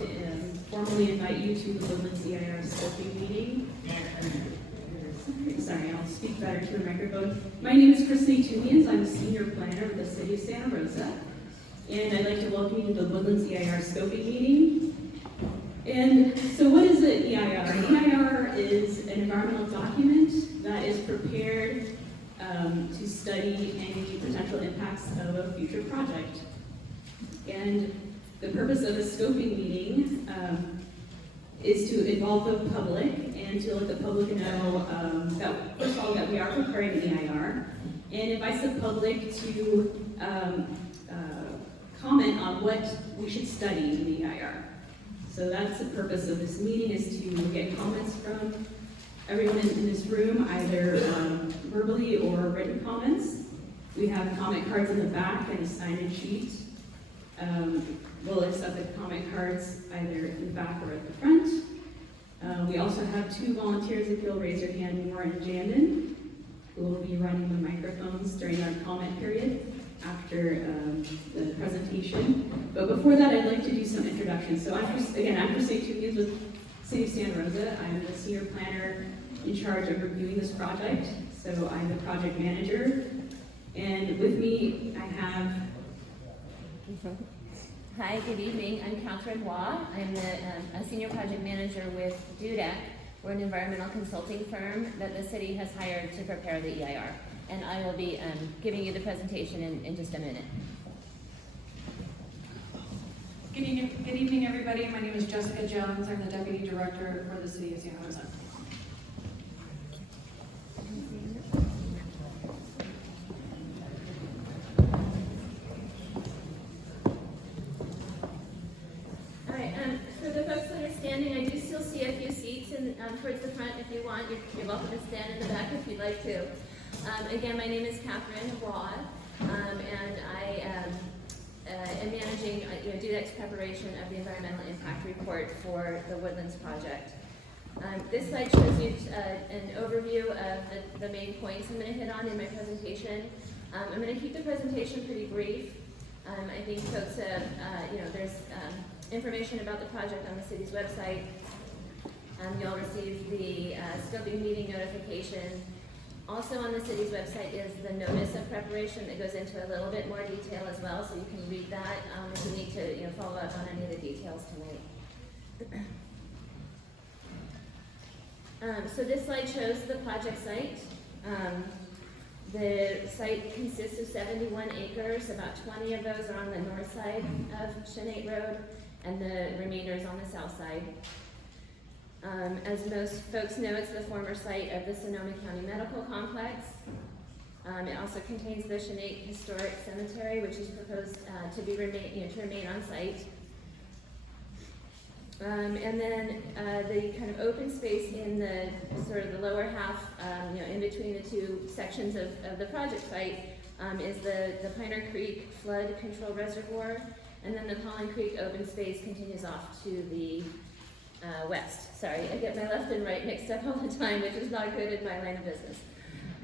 to formally invite you to the Woodlands EIR scoping meeting. Sorry, I'll speak better to the microphone. My name is Chanate. I'm a senior planner with the City of Santa Rosa, and I'd like to welcome you to the Woodlands EIR scoping meeting. And so what is an EIR? An EIR is an environmental document that is prepared to study any potential impacts of a future project. And the purpose of a scoping meeting is to involve the public and to let the public know that, first of all, that we are preparing an EIR, and invites the public to comment on what we should study in the EIR. So that's the purpose of this meeting, is to get comments from everyone in this room, either verbally or written comments. We have comment cards in the back and a sign-in sheet. We'll accept the comment cards either in the back or at the front. We also have two volunteers, if you'll raise your hand, Moore and Jandon, who will be running the microphones during our comment period after the presentation. But before that, I'd like to do some introductions. So I'm Chanate with City of Santa Rosa. I'm the senior planner in charge of reviewing this project. So I'm the project manager. And with me, I have... Hi, good evening. I'm Catherine Waugh. I'm a senior project manager with DUDEC. We're an environmental consulting firm that the city has hired to prepare the EIR. And I will be giving you the presentation in just a minute. Good evening, everybody. My name is Jessica Jones. I'm the Deputy Director for the City of Santa Rosa. For the folks that are standing, I do still see a few seats towards the front. If you want, you're welcome to stand in the back if you'd like to. Again, my name is Catherine Waugh, and I am managing DUDEC's preparation of the environmental impact report for the Woodlands project. This slide shows you an overview of the main points I'm going to hit on in my presentation. I'm going to keep the presentation pretty brief. I think folks have, there's information about the project on the city's website. You'll receive the scoping meeting notification. Also on the city's website is the notice of preparation that goes into a little bit more detail as well, so you can read that if you need to follow up on any of the details tonight. So this slide shows the project site. The site consists of 71 acres. About 20 of those are on the north side of Chanate Road, and the remainder is on the south side. As most folks know, it's the former site of the Sonoma County Medical Complex. It also contains the Chanate Historic Cemetery, which is proposed to remain on site. And then the kind of open space in the sort of the lower half, in between the two sections of the project site, is the Piner Creek Flood Control Reservoir, and then the Pollen Creek open space continues off to the west. Sorry, I get my left and right mixed up all the time, which is not good in my line of business.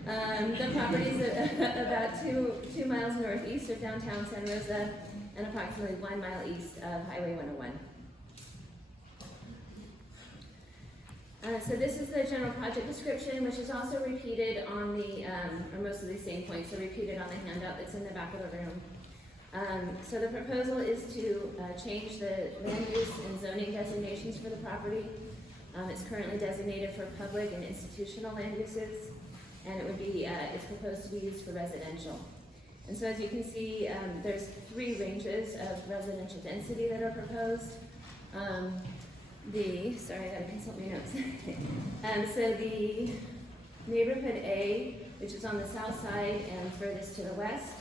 The property is about 2 miles northeast of downtown Santa Rosa and approximately 1 mile east of Highway 101. So this is the general project description, which is also repeated on the, or most of these same points are repeated on the handout that's in the back of the room. So the proposal is to change the land use and zoning designations for the property. It's currently designated for public and institutional land uses, and it would be, it's proposed to be used for residential. And so as you can see, there's 3 ranges of residential density that are proposed. Sorry, I gotta consult my notes. So the neighborhood A, which is on the south side and furthest to the west,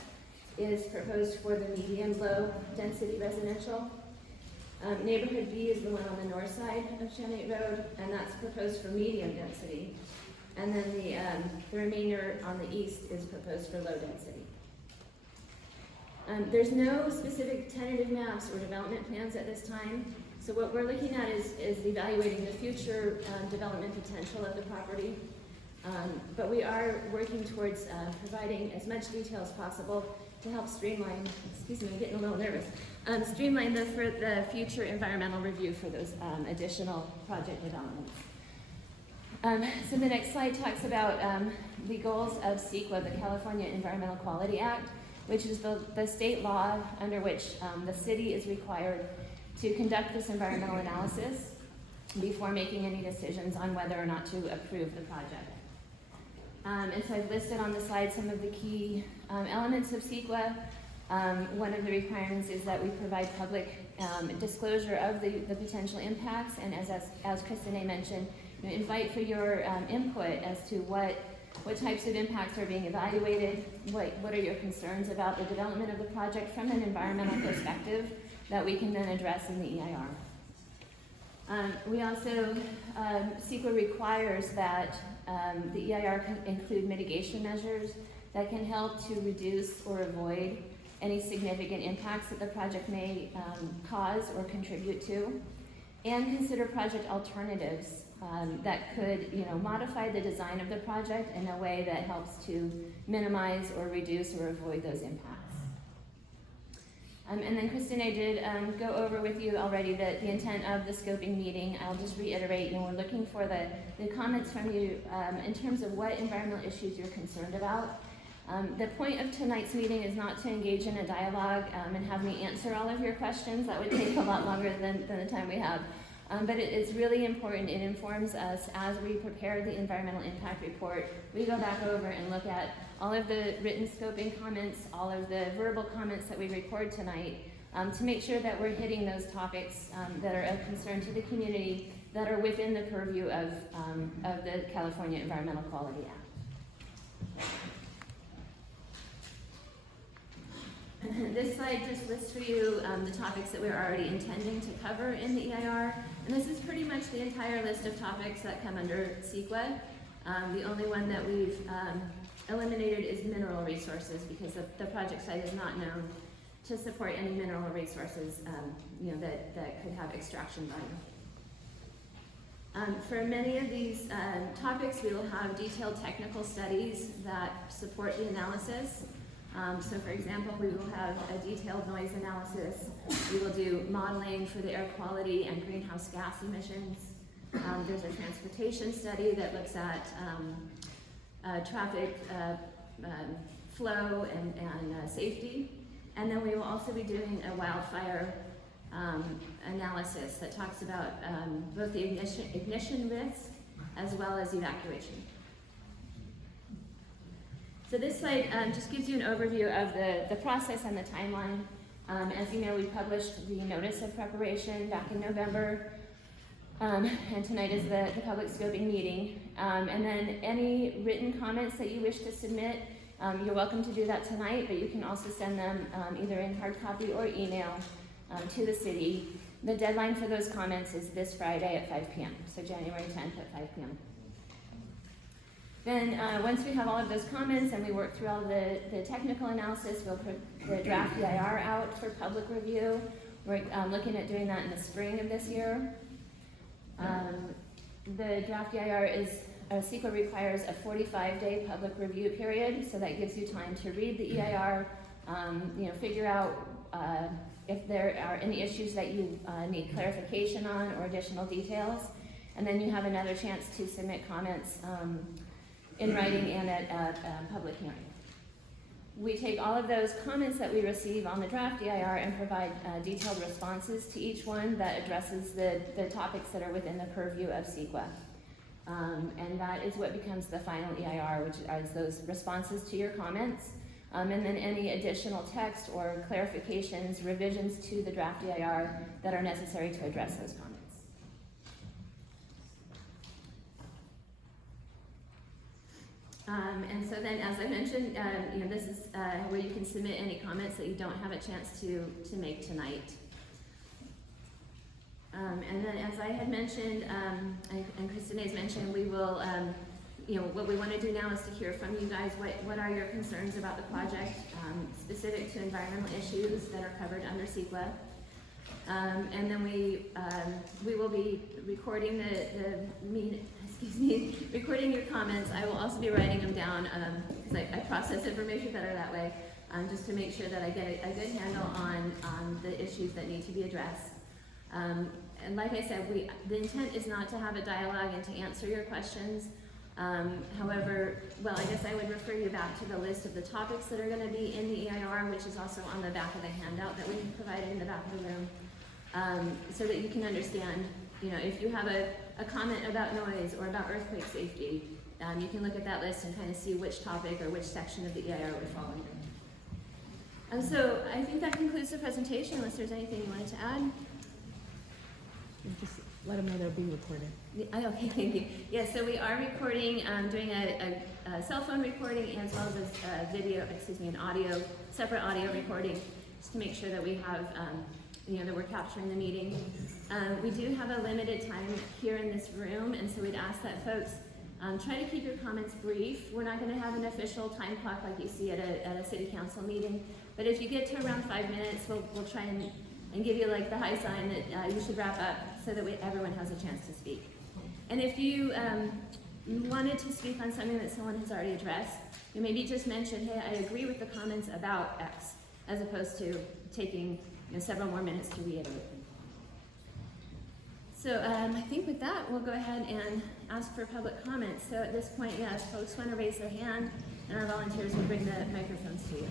is proposed for the medium-low density residential. Neighborhood B is the one on the north side of Chanate Road, and that's proposed for medium density. And then the remainder on the east is proposed for low density. There's no specific tentative maps or development plans at this time. So what we're looking at is evaluating the future development potential of the property. But we are working towards providing as much detail as possible to help streamline, excuse me, I'm getting a little nervous, streamline for the future environmental review for those additional project developments. So the next slide talks about the goals of CEQA, the California Environmental Quality Act, which is the state law under which the city is required to conduct this environmental analysis before making any decisions on whether or not to approve the project. And so I've listed on the slide some of the key elements of CEQA. One of the requirements is that we provide public disclosure of the potential impacts, and as Christine mentioned, invite for your input as to what types of impacts are being evaluated, what are your concerns about the development of the project from an environmental perspective that we can then address in the EIR. We also, CEQA requires that the EIR can include mitigation measures that can help to reduce or avoid any significant impacts that the project may cause or contribute to, and consider project alternatives that could, modify the design of the project in a way that helps to minimize or reduce or avoid those impacts. And then Christine did go over with you already the intent of the scoping meeting. I'll just reiterate, we're looking for the comments from you in terms of what environmental issues you're concerned about. The point of tonight's meeting is not to engage in a dialogue and have me answer all of your questions. That would take a lot longer than the time we have. But it is really important. It informs us as we prepare the environmental impact report. We go back over and look at all of the written scoping comments, all of the verbal comments that we record tonight, to make sure that we're hitting those topics that are of concern to the community, that are within the purview of the California Environmental Quality Act. This slide just lists for you the topics that we're already intending to cover in the EIR, and this is pretty much the entire list of topics that come under CEQA. The only one that we've eliminated is mineral resources, because the project site is not known to support any mineral resources that could have extraction value. For many of these topics, we will have detailed technical studies that support the analysis. So for example, we will have a detailed noise analysis. We will do modeling for the air quality and greenhouse gas emissions. There's a transportation study that looks at traffic flow and safety. And then we will also be doing a wildfire analysis that talks about both the ignition risk as well as evacuation. So this slide just gives you an overview of the process and the timeline. As you know, we published the notice of preparation back in November, and tonight is the public scoping meeting. And then any written comments that you wish to submit, you're welcome to do that tonight, but you can also send them either in hard copy or email to the city. The deadline for those comments is this Friday at 5 p.m., so January 10th at 5 p.m. Then once we have all of those comments and we work through all the technical analysis, we'll put the draft EIR out for public review. We're looking at doing that in the spring of this year. The draft EIR CEQA requires a 45-day public review period, so that gives you time to read the EIR, figure out if there are any issues that you need clarification on or additional details, and then you have another chance to submit comments in writing and at a public hearing. We take all of those comments that we receive on the draft EIR and provide detailed responses to each one that addresses the topics that are within the purview of CEQA. And that is what becomes the final EIR, which is those responses to your comments, and then any additional text or clarifications, revisions to the draft EIR that are necessary to address those comments. And so then, as I mentioned, this is where you can submit any comments that you don't have a chance to make tonight. And then, as I had mentioned, and Christine has mentioned, we will, what we want to do now is to hear from you guys. What are your concerns about the project, specific to environmental issues that are covered under CEQA? And then we will be recording recording your comments. I will also be writing them down, because I process information better that way, just to make sure that I get a good handle on the issues that need to be addressed. And like I said, the intent is not to have a dialogue and to answer your questions. However, I guess I would refer you back to the list of the topics that are going to be in the EIR, which is also on the back of the handout that we provided in the back of the room, so that you can understand, if you have a comment about noise or about earthquake safety, you can look at that list and kind of see which topic or which section of the EIR would fall under. So I think that concludes the presentation, unless there's anything you wanted to add. Just let them know they'll be recorded. Okay, thank you. Yeah, so we are recording, doing a cell phone recording as well as an separate audio recording, just to make sure that we have, that we're capturing the meeting. We do have a limited time here in this room, and so we'd ask that folks try to keep your comments brief. We're not going to have an official time clock like you see at a city council meeting, but if you get to around 5 minutes, we'll try and give you like the high sign that you should wrap up, so that everyone has a chance to speak. And if you wanted to speak on something that someone has already addressed, you maybe just mention, hey, I agree with the comments about X, as opposed to taking several more minutes to reiterate them. So I think with that, we'll go ahead and ask for public comments. So at this point, if folks want to raise their hand, and our volunteers will bring the microphones to you.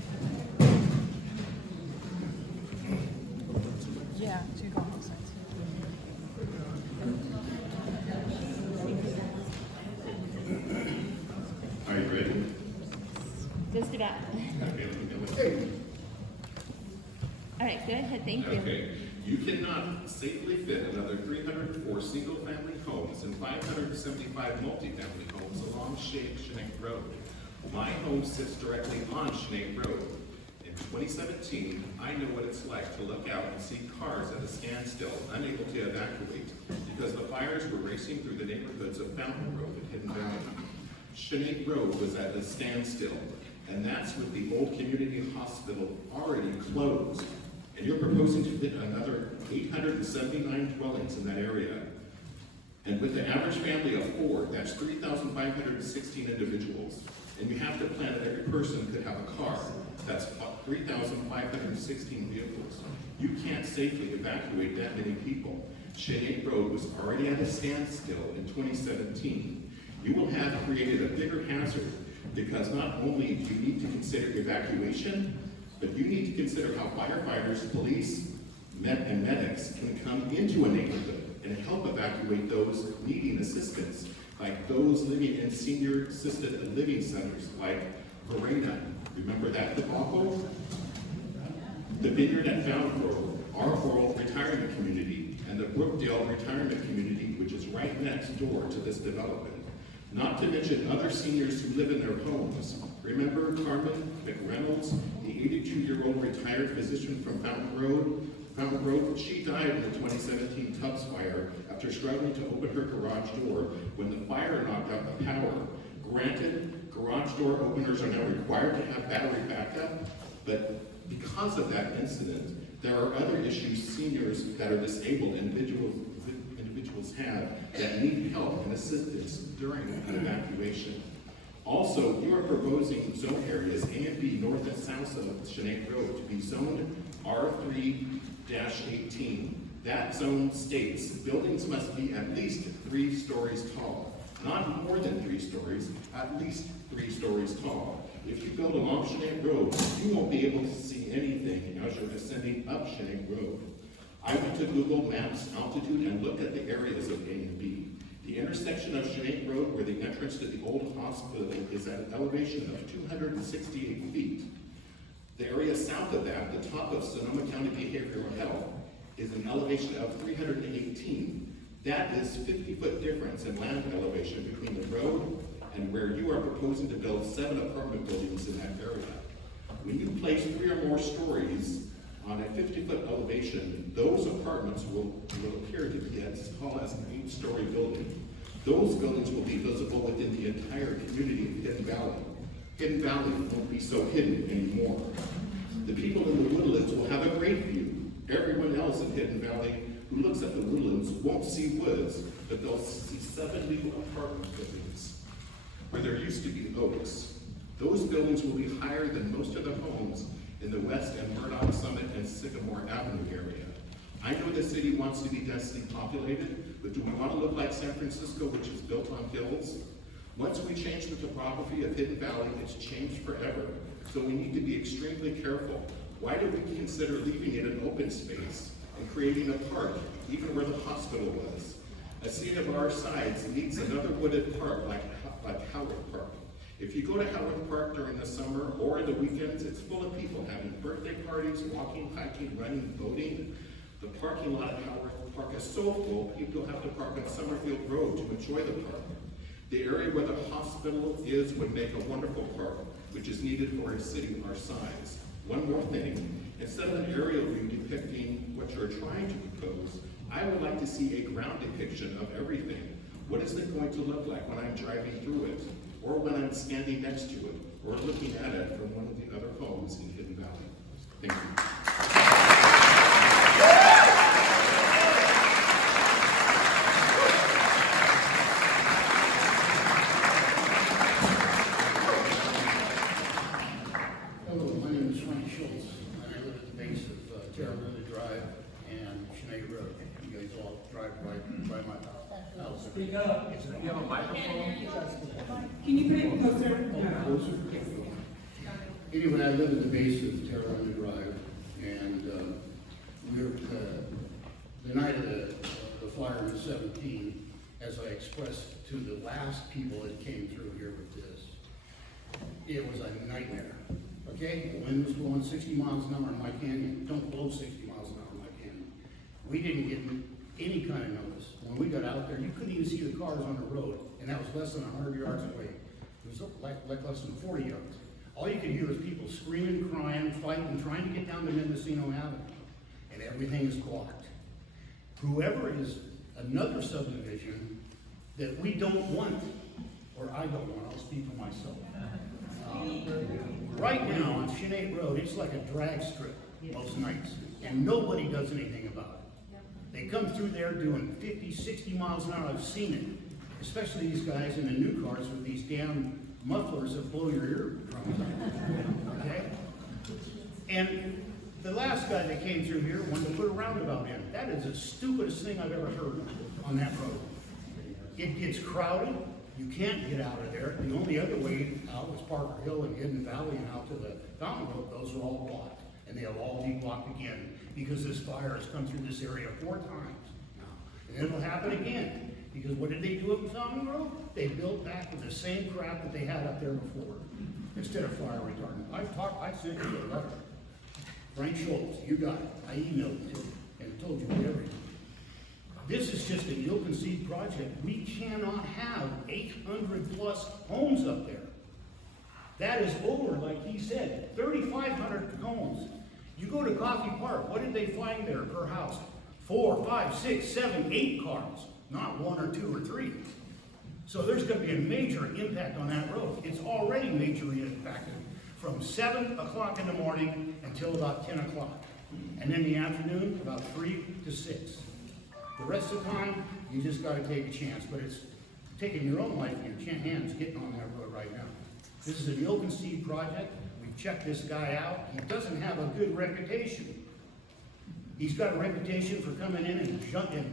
Yeah, to go on both sides. Are you ready? Just about. All right, go ahead, thank you. Okay. You cannot safely fit another 304 single-family homes and 575 multi-family homes along Chanate Road. My home sits directly on Chanate Road. In 2017, I know what it's like to look out and see cars at a standstill, unable to evacuate, because the fires were racing through the neighborhoods of Fountain Road and Hidden Valley. Chanate Road was at a standstill, and that's with the old community hospital already closed. And you're proposing to fit another 879 dwellings in that area. And with the average family of 4, that's 3,516 individuals. And you have to plan that every person could have a car. That's 3,516 vehicles. You can't safely evacuate that many people. Chanate Road was already at a standstill in 2017. You will have created a bigger hazard, because not only do you need to consider evacuation, but you need to consider how firefighters, police, and medics can come into a neighborhood and help evacuate those needing assistance, like those living in senior assisted living centers, like Verena. Remember that debacle? The Vineyard at Fountain Road, our rural retirement community, and the Brookdale retirement community, which is right next door to this development. Not to mention other seniors who live in their homes. Remember Carmen McReynolds, the 82-year-old retired physician from Fountain Road? She died in the 2017 Tubbs fire after struggling to open her garage door when the fire knocked out the power. Granted, garage door openers are now required to have battery backup, but because of that incident, there are other issues seniors that are disabled individuals have that need help and assistance during an evacuation. Also, you are proposing zone areas A and B north and south of Chanate Road to be zoned R3-18. That zone states buildings must be at least 3 stories tall. Not more than 3 stories, at least 3 stories tall. If you build along Chanate Road, you won't be able to see anything as you're ascending up Chanate Road. I went to Google Maps altitude and looked at the areas of A and B. The intersection of Chanate Road, where the entrance to the old hospital is at an elevation of 268 feet. The area south of that, the top of Sonoma County Behavioral Health, is an elevation of 318. That is 50-foot difference in land elevation between the road and where you are proposing to build 7 apartment buildings in that area. When you place 3 or more stories on a 50-foot elevation, those apartments will appear to be as tall as an 8-story building. Those buildings will be visible within the entire community of Hidden Valley. Hidden Valley won't be so hidden anymore. The people in the Woodlands will have a great view. Everyone else in Hidden Valley who looks at the Woodlands won't see woods, but they'll see 7 new apartment buildings where there used to be oaks. Those buildings will be higher than most of the homes in the West and Murdoch Summit and Sycamore Avenue area. I know the city wants to be densely populated, but do we want to look like San Francisco, which is built on hills? Once we change the topography of Hidden Valley, it's changed forever. So we need to be extremely careful. Why do we consider leaving it an open space and creating a park, even where the hospital was? A city of our size needs another wooded park like Howard Park. If you go to Howard Park during the summer or the weekends, it's full of people having birthday parties, walking, hiking, running, boating. The parking lot at Howard Park is so full, people have to park on Summerfield Road to enjoy the park. The area where the hospital is would make a wonderful park, which is needed for a city our size. One more thing, instead of an aerial view depicting what you're trying to propose, I would like to see a ground depiction of everything. What is it going to look like when I'm driving through it, or when I'm standing next to it, or looking at it from one of the other homes in Hidden Valley? Thank you. Hello, my name is Frank Schultz, and I live at the base of Terrabuda Drive and Chanate Road. You guys all drive right by my house. Speak up. You have a microphone? Can you put it closer? Closer? Anyway, I live at the base of Terrabuda Drive, and we're, the night of the fire on the 17th, as I expressed to the last people that came through here with this, it was a nightmare. Okay, the wind was blowing 60 miles an hour in my canyon. Don't blow 60 miles an hour in my canyon. We didn't get any kind of notice. When we got out there, you couldn't even see the cars on the road, and that was less than 100 yards away. It was like less than 40 yards. All you could hear was people screaming, crying, fighting, trying to get down to Mendocino Avenue, and everything is blocked. Whoever is another subdivision that we don't want, or I don't want, I'll speak for myself. Right now on Chanate Road, it's like a drag strip most nights, and nobody does anything about it. They come through there doing 50, 60 miles an hour. I've seen it, especially these guys in the new cars with these damn mufflers that blow your eardrums out. Okay? And the last guy that came through here wanted to put a roundabout in. That is the stupidest thing I've ever heard on that road. It gets crowded. You can't get out of there. The only other way out was Parker Hill and Hidden Valley and out to the Fountain Road. Those are all blocked. And they'll all be blocked again because this fire has come through this area 4 times now. And it'll happen again. Because what did they do up in Fountain Road? They built back with the same crap that they had up there before. Instead of fire retardant. I sent you a letter. Frank Schultz, you got it. I emailed it to you and told you everything. This is just an ill-conceived project. We cannot have 800 plus homes up there. That is over, like he said, 3,500 homes. You go to Coffee Park, what did they find there per house? 4, 5, 6, 7, 8 cars, not 1 or 2 or 3. So there's going to be a major impact on that road. It's already majorly impacted from 7 o'clock in the morning until about 10 o'clock. And in the afternoon, about 3 to 6. The rest of the time, you just got to take a chance, but it's taking your own life in your hands getting on that road right now. This is an ill-conceived project. We've checked this guy out. He doesn't have a good reputation. He's got a reputation for coming in and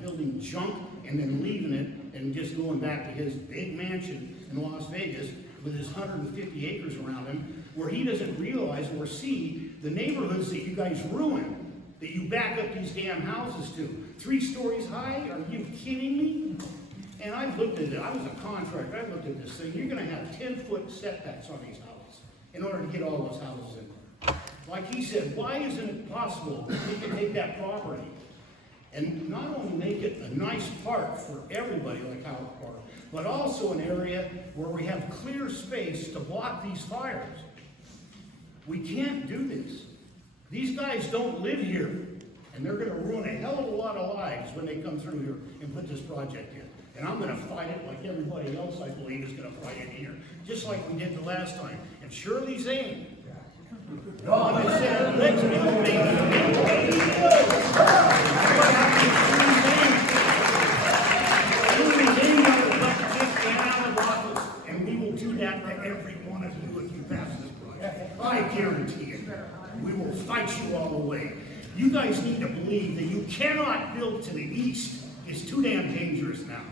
building junk and then leaving it and just going back to his big mansion in Las Vegas with his 150 acres around him, where he doesn't realize or see the neighborhoods that you guys ruin, that you back up these damn houses to. 3 stories high? Are you kidding me? And I've looked at it. I was a contractor. I looked at this thing. You're going to have 10-foot setbacks on these houses in order to get all those houses in there. Like he said, why isn't it possible that we can take that property and not only make it a nice park for everybody like Howard Park, but also an area where we have clear space to block these fires? We can't do this. These guys don't live here, and they're going to ruin a hell of a lot of lives when they come through here and put this project in. And I'm going to fight it like everybody else, I believe, is going to fight it here, just like we did the last time. And Shirley Zane, the one that said, let's build a fight you all the way. You guys need to believe that you cannot build to the east. It's too damn dangerous now.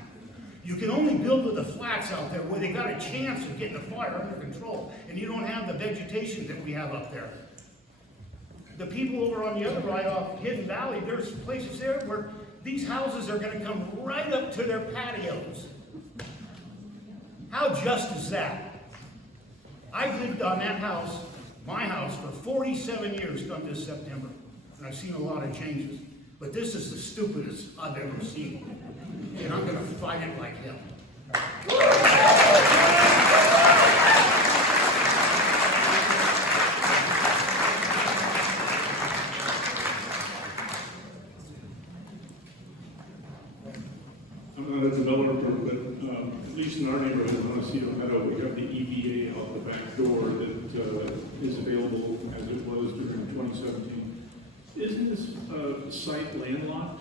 You can only build to the flats out there where they got a chance of getting the fire under control, and you don't have the vegetation that we have up there. The people over on the other right off Hidden Valley, there's places there where these houses are gonna come right up to their patios. How just is that? I've lived on that house, my house, for 47 years come this September, and I've seen a lot of changes. But this is the stupidest I've ever seen, and I'm gonna fight it like hell. I'm not a developer, but at least in our neighborhood, in Montecito Meadow, we have the EVA out the back door that is available as it was during 2017. Isn't this site landlocked?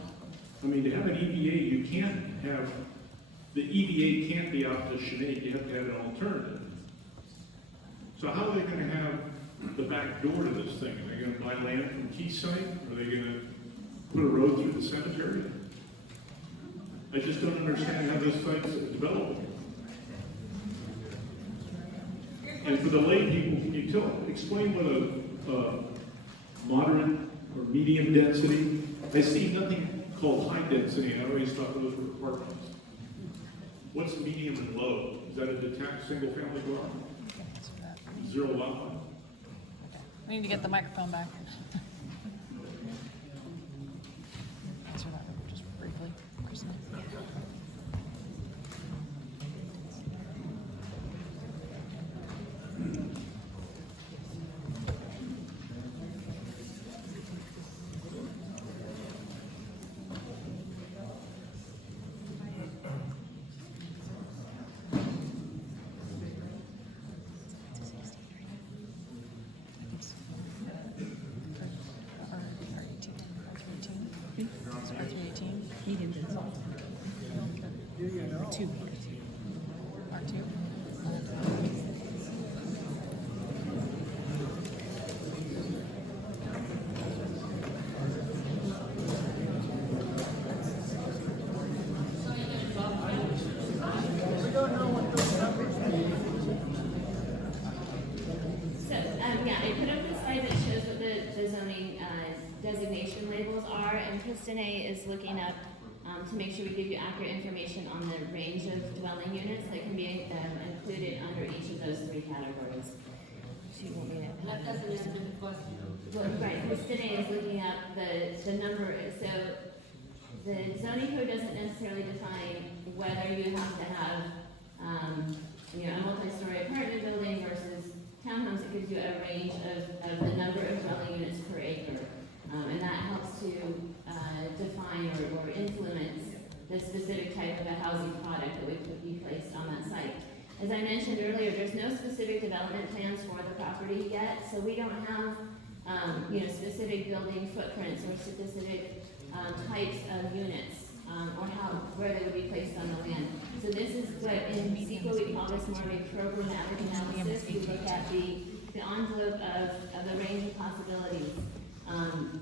I mean, to have an EVA, you can't have, the EVA can't be out to Chanate, you have to have an alternative. So how are they gonna have the back door to this thing? Are they gonna buy land from Keyside? Are they gonna put a road through the cemetery? I just don't understand how this site's developing. And for the lay people, can you explain what a moderate or medium density? I see nothing called high density. I always thought those were apartments. What's medium and low? Is that a detached single family dwelling? Zero lot line? We need to get the microphone back. Answer that just briefly. Medium density. R2. R2. Yeah, I put up the slide that shows what the zoning designation labels are, and Christine is looking up to make sure we give you accurate information on the range of dwelling units that can be included under each of those three categories. She won't need it. That doesn't answer the question. Well, right, Christine is looking up the number, so the zoning code doesn't necessarily define whether you have to have, a multi-story apartment building versus townhomes. It gives you a range of the number of dwelling units per acre. And that helps to define or influence the specific type of a housing product that would be placed on that site. As I mentioned earlier, there's no specific development plans for the property yet, so we don't have specific building footprints or specific types of units or where they would be placed on the land. So this is what in CEQA we call this more of a programmatic analysis. We look at the envelope of the range of possibilities. And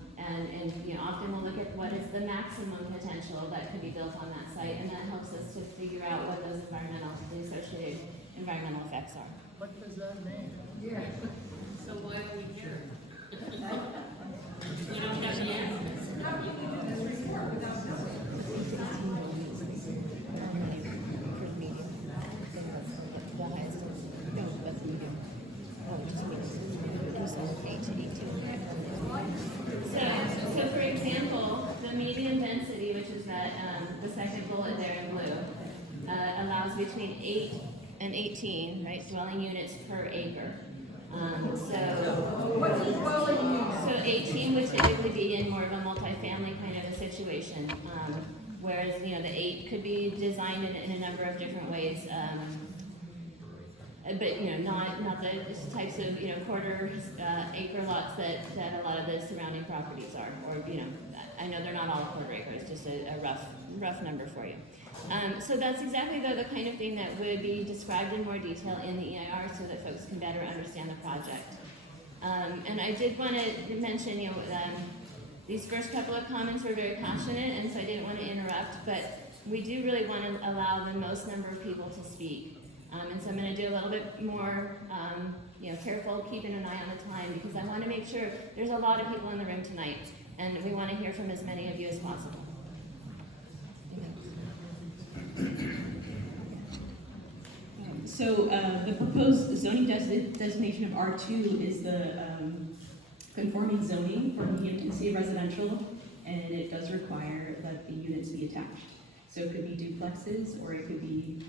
often we'll look at what is the maximum potential that could be built on that site, and that helps us to figure out what those the associated environmental effects are. What does that mean? Yeah. So why are we here? We don't have the answers. So for example, the median density, which is that the second bullet there in blue, allows between 8 and 18, right, dwelling units per acre. So 18 would typically be in more of a multifamily kind of a situation, whereas the 8 could be designed in a number of different ways. But not the types of quarter acre lots that a lot of the surrounding properties are, or I know they're not all a quarter acre. It's just a rough number for you. So that's exactly the kind of thing that would be described in more detail in the EIR, so that folks can better understand the project. And I did want to mention, these first couple of comments were very passionate, and so I didn't want to interrupt, but we do really want to allow the most number of people to speak. And so I'm going to do a little bit more, careful, keeping an eye on the time, because I want to make sure there's a lot of people in the room tonight, and we want to hear from as many of you as possible. So the proposed zoning designation of R2 is the conforming zoning for medium-density residential, and it does require that the units be attached. So it could be duplexes, or it could be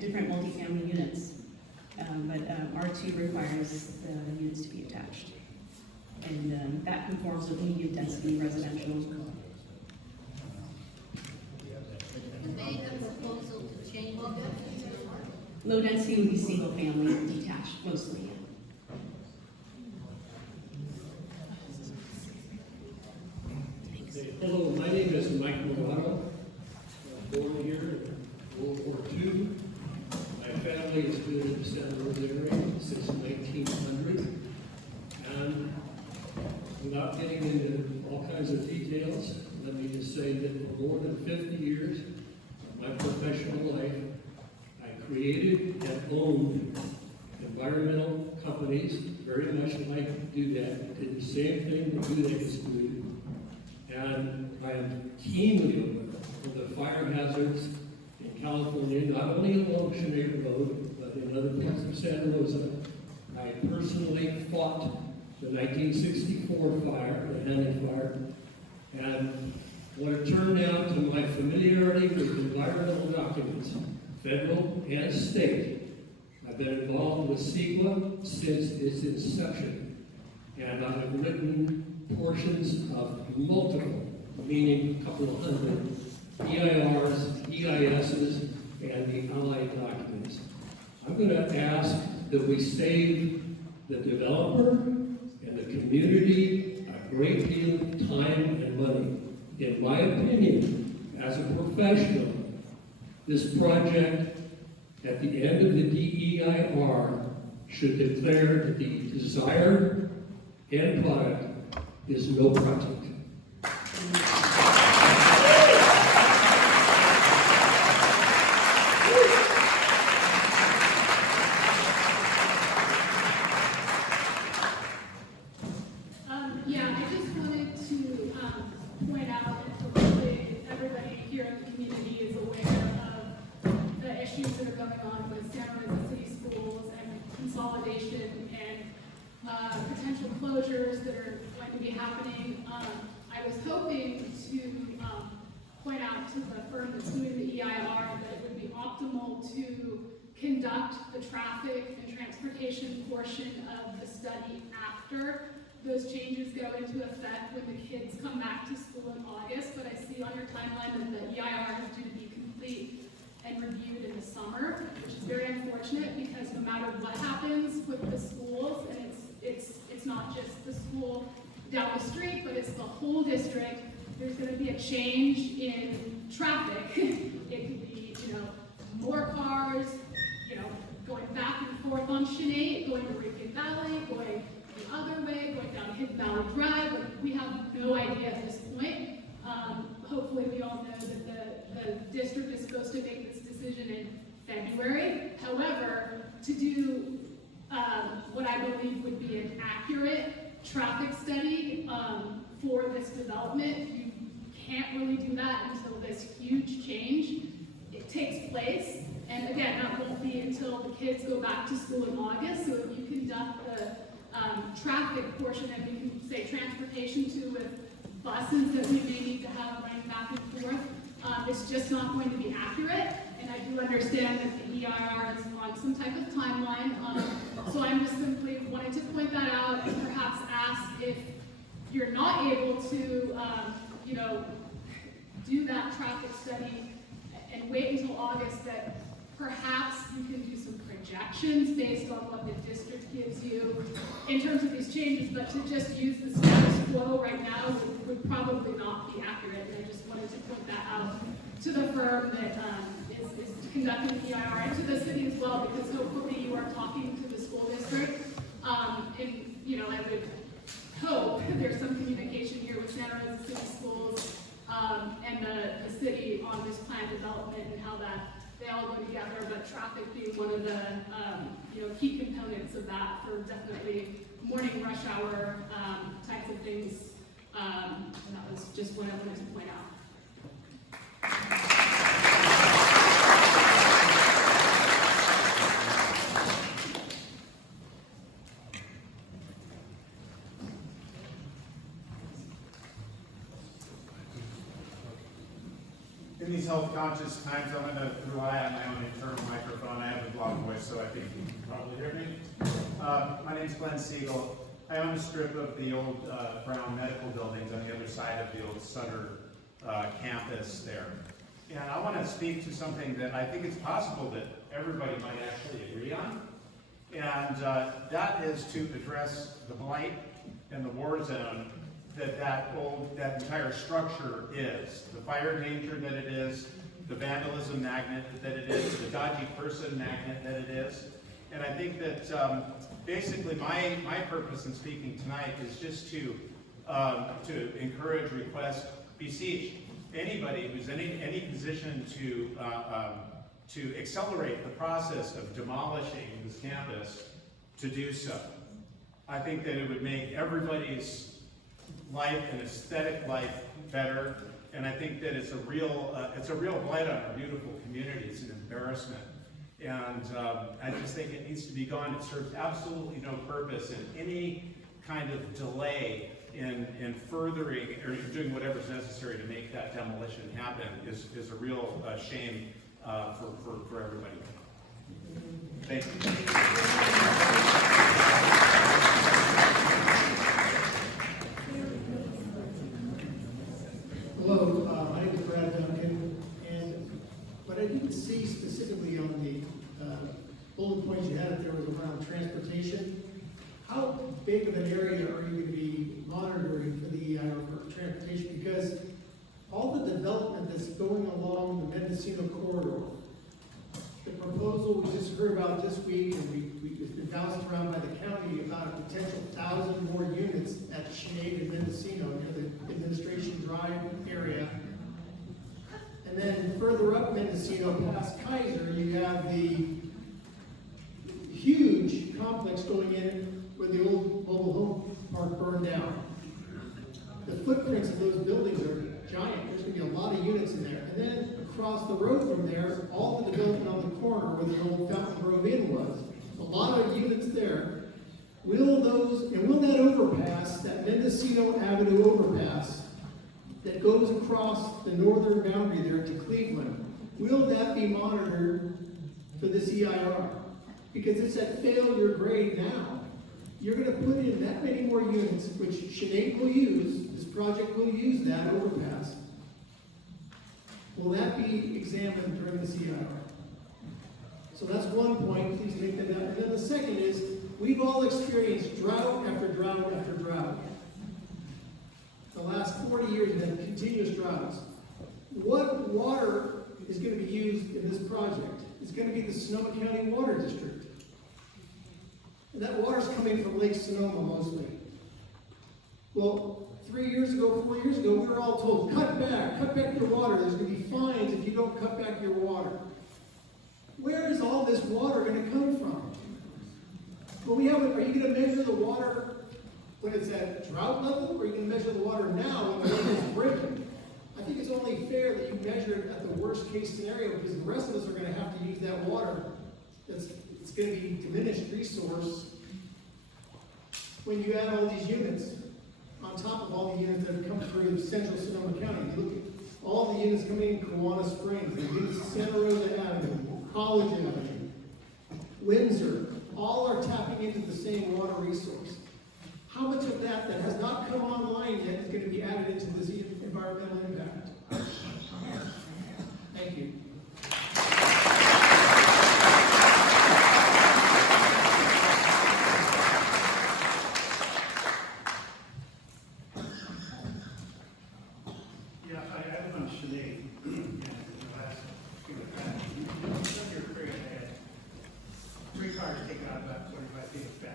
different multifamily units. But R2 requires the units to be attached. And that conforms with medium-density residential. You made a proposal to change it. Low density would be single family, detached mostly. Hello, my name is Mike Morado. Born here in World War II. My family has been in the Santa Rosa area since 1900. And without getting into all kinds of details, let me just say that for more than 50 years of my professional life, I created and owned environmental companies, very much like Dudek, did the same thing that Dudek is doing. And I am keenly aware of the fire hazards in California, not only along Chanate Road, but in other parts of Santa Rosa. I personally fought the 1964 fire, the Hanley fire, and when it turned out to my familiarity with environmental documents, federal and state, I've been involved with CEQA since its inception, and I have written portions of multiple, meaning a couple of hundred, EIRs, EISs, and the allied documents. I'm going to ask that we save the developer and the community a great deal of time and money. In my opinion, as a professional, this project, at the end of the DEIR, should declare that the desired end product is no project. Yeah, I just wanted to point out, and hopefully everybody here in the community is aware of the issues that are going on with Santa Rosa City Schools and consolidation and potential closures that are going to be happening. I was hoping to point out to the firm that's doing the EIR that it would be optimal to conduct the traffic and transportation portion of the study after those changes go into effect when the kids come back to school in August. But I see on your timeline that the EIR is due to be complete and reviewed in the summer, which is very unfortunate because no matter what happens with the schools, and it's not just the school down the street, but it's the whole district, there's going to be a change in traffic. It could be, more cars, going back and forth on Chanate, going to Rincon Valley, going the other way, going down Hidden Valley Drive. We have no idea at this point. Hopefully we all know that the district is supposed to make this decision in February. However, to do what I believe would be an accurate traffic study for this development, you can't really do that until this huge change takes place. And again, that won't be until the kids go back to school in August. So if you conduct the traffic portion, and we can say transportation too, with buses that we may need to have running back and forth, it's just not going to be accurate. And I do understand that the EIR is on some type of timeline. So I'm just simply wanted to point that out and perhaps ask if you're not able to, do that traffic study and wait until August, that perhaps you can do some projections based on what the district gives you in terms of these changes, but to just use the status quo right now would probably not be accurate. And I just wanted to point that out to the firm that is conducting the EIR and to the city as well, because hopefully you are talking to the school district district. And, you know, I would hope there's some communication here with Santa Rosa City Schools and the city on this plan development and how that they all go together, but traffic being one of the you know, key components of that for definitely morning rush hour types of things. And that was just what I wanted to point out. In these health conscious times, I'm going to rely on my own internal microphone. I have a blocked voice, so I think you can probably hear me. My name's Glenn Siegel. I own a strip of the old Brown medical buildings on the other side of the old Sutter campus there. And I want to speak to something that I think it's possible that everybody might actually agree on. And that is to address the blight and the war zone that entire structure is. The fire danger that it is, the vandalism magnet that it is, the dodgy person magnet that it is. And I think that basically my purpose in speaking tonight is just to encourage, request, beseech anybody who's in any position to accelerate the process of demolishing this campus to do so. I think that it would make everybody's life and aesthetic life better, and I think that it's a real blight on our beautiful community. It's an embarrassment, and I just think it needs to be gone. It serves absolutely no purpose, and any kind of delay in furthering or doing whatever's necessary to make that demolition happen is a real shame for everybody. Thank you. Hello, my name is Brad Duncan, and what I didn't see specifically on the bullet points you had up there was around transportation. How big of an area are you going to be monitoring for the for transportation? Because all the development that's going along the Mendocino corridor, the proposal we just heard about this week, and it's been bounced around by the county about a potential 1,000 more units at Chanate and Mendocino near the Administration Drive area. And then further up Mendocino, past Kaiser, you have the huge complex going in where the old mobile home park burned down. The footprints of those buildings are giant. There's going to be a lot of units in there. And then across the road from there, all the development on the corner where the old Fountain Grove Inn was, a lot of units there. Will that overpass, that Mendocino Avenue overpass that goes across the northern boundary there to Cleveland, will that be monitored for this EIR? Because it's at failure grade now. You're going to put in that many more units, which Chanate will use, this project will use that overpass. Will that be examined during the EIR? So that's one point, please make that down. And then the second is, we've all experienced drought after drought after drought. The last 40 years have been continuous droughts. What water is going to be used in this project? It's going to be the Sonoma County Water District. And that water's coming from Lake Sonoma mostly. Well, 3 years ago, 4 years ago, we were all told, cut back your water. There's going to be fines if you don't cut back your water. Where is all this water going to come from? Well, are you going to measure the water when it's at drought level, or are you going to measure the water now when the lake is breaking? I think it's only fair that you measure it at the worst case scenario, because the rest of us are going to have to use that water. It's going to be diminished resource when you add all these units on top of all the units that have come through central Sonoma County. You look at all the units coming in Kiwanis Springs, the units at Santa Rosa Avenue, College Avenue, Windsor, all are tapping into the same water resource. How much of that has not come online yet is going to be added into this environmental impact? Thank you. Yeah, I live on Chanate. Three cars taken out of about 25 feet of fence.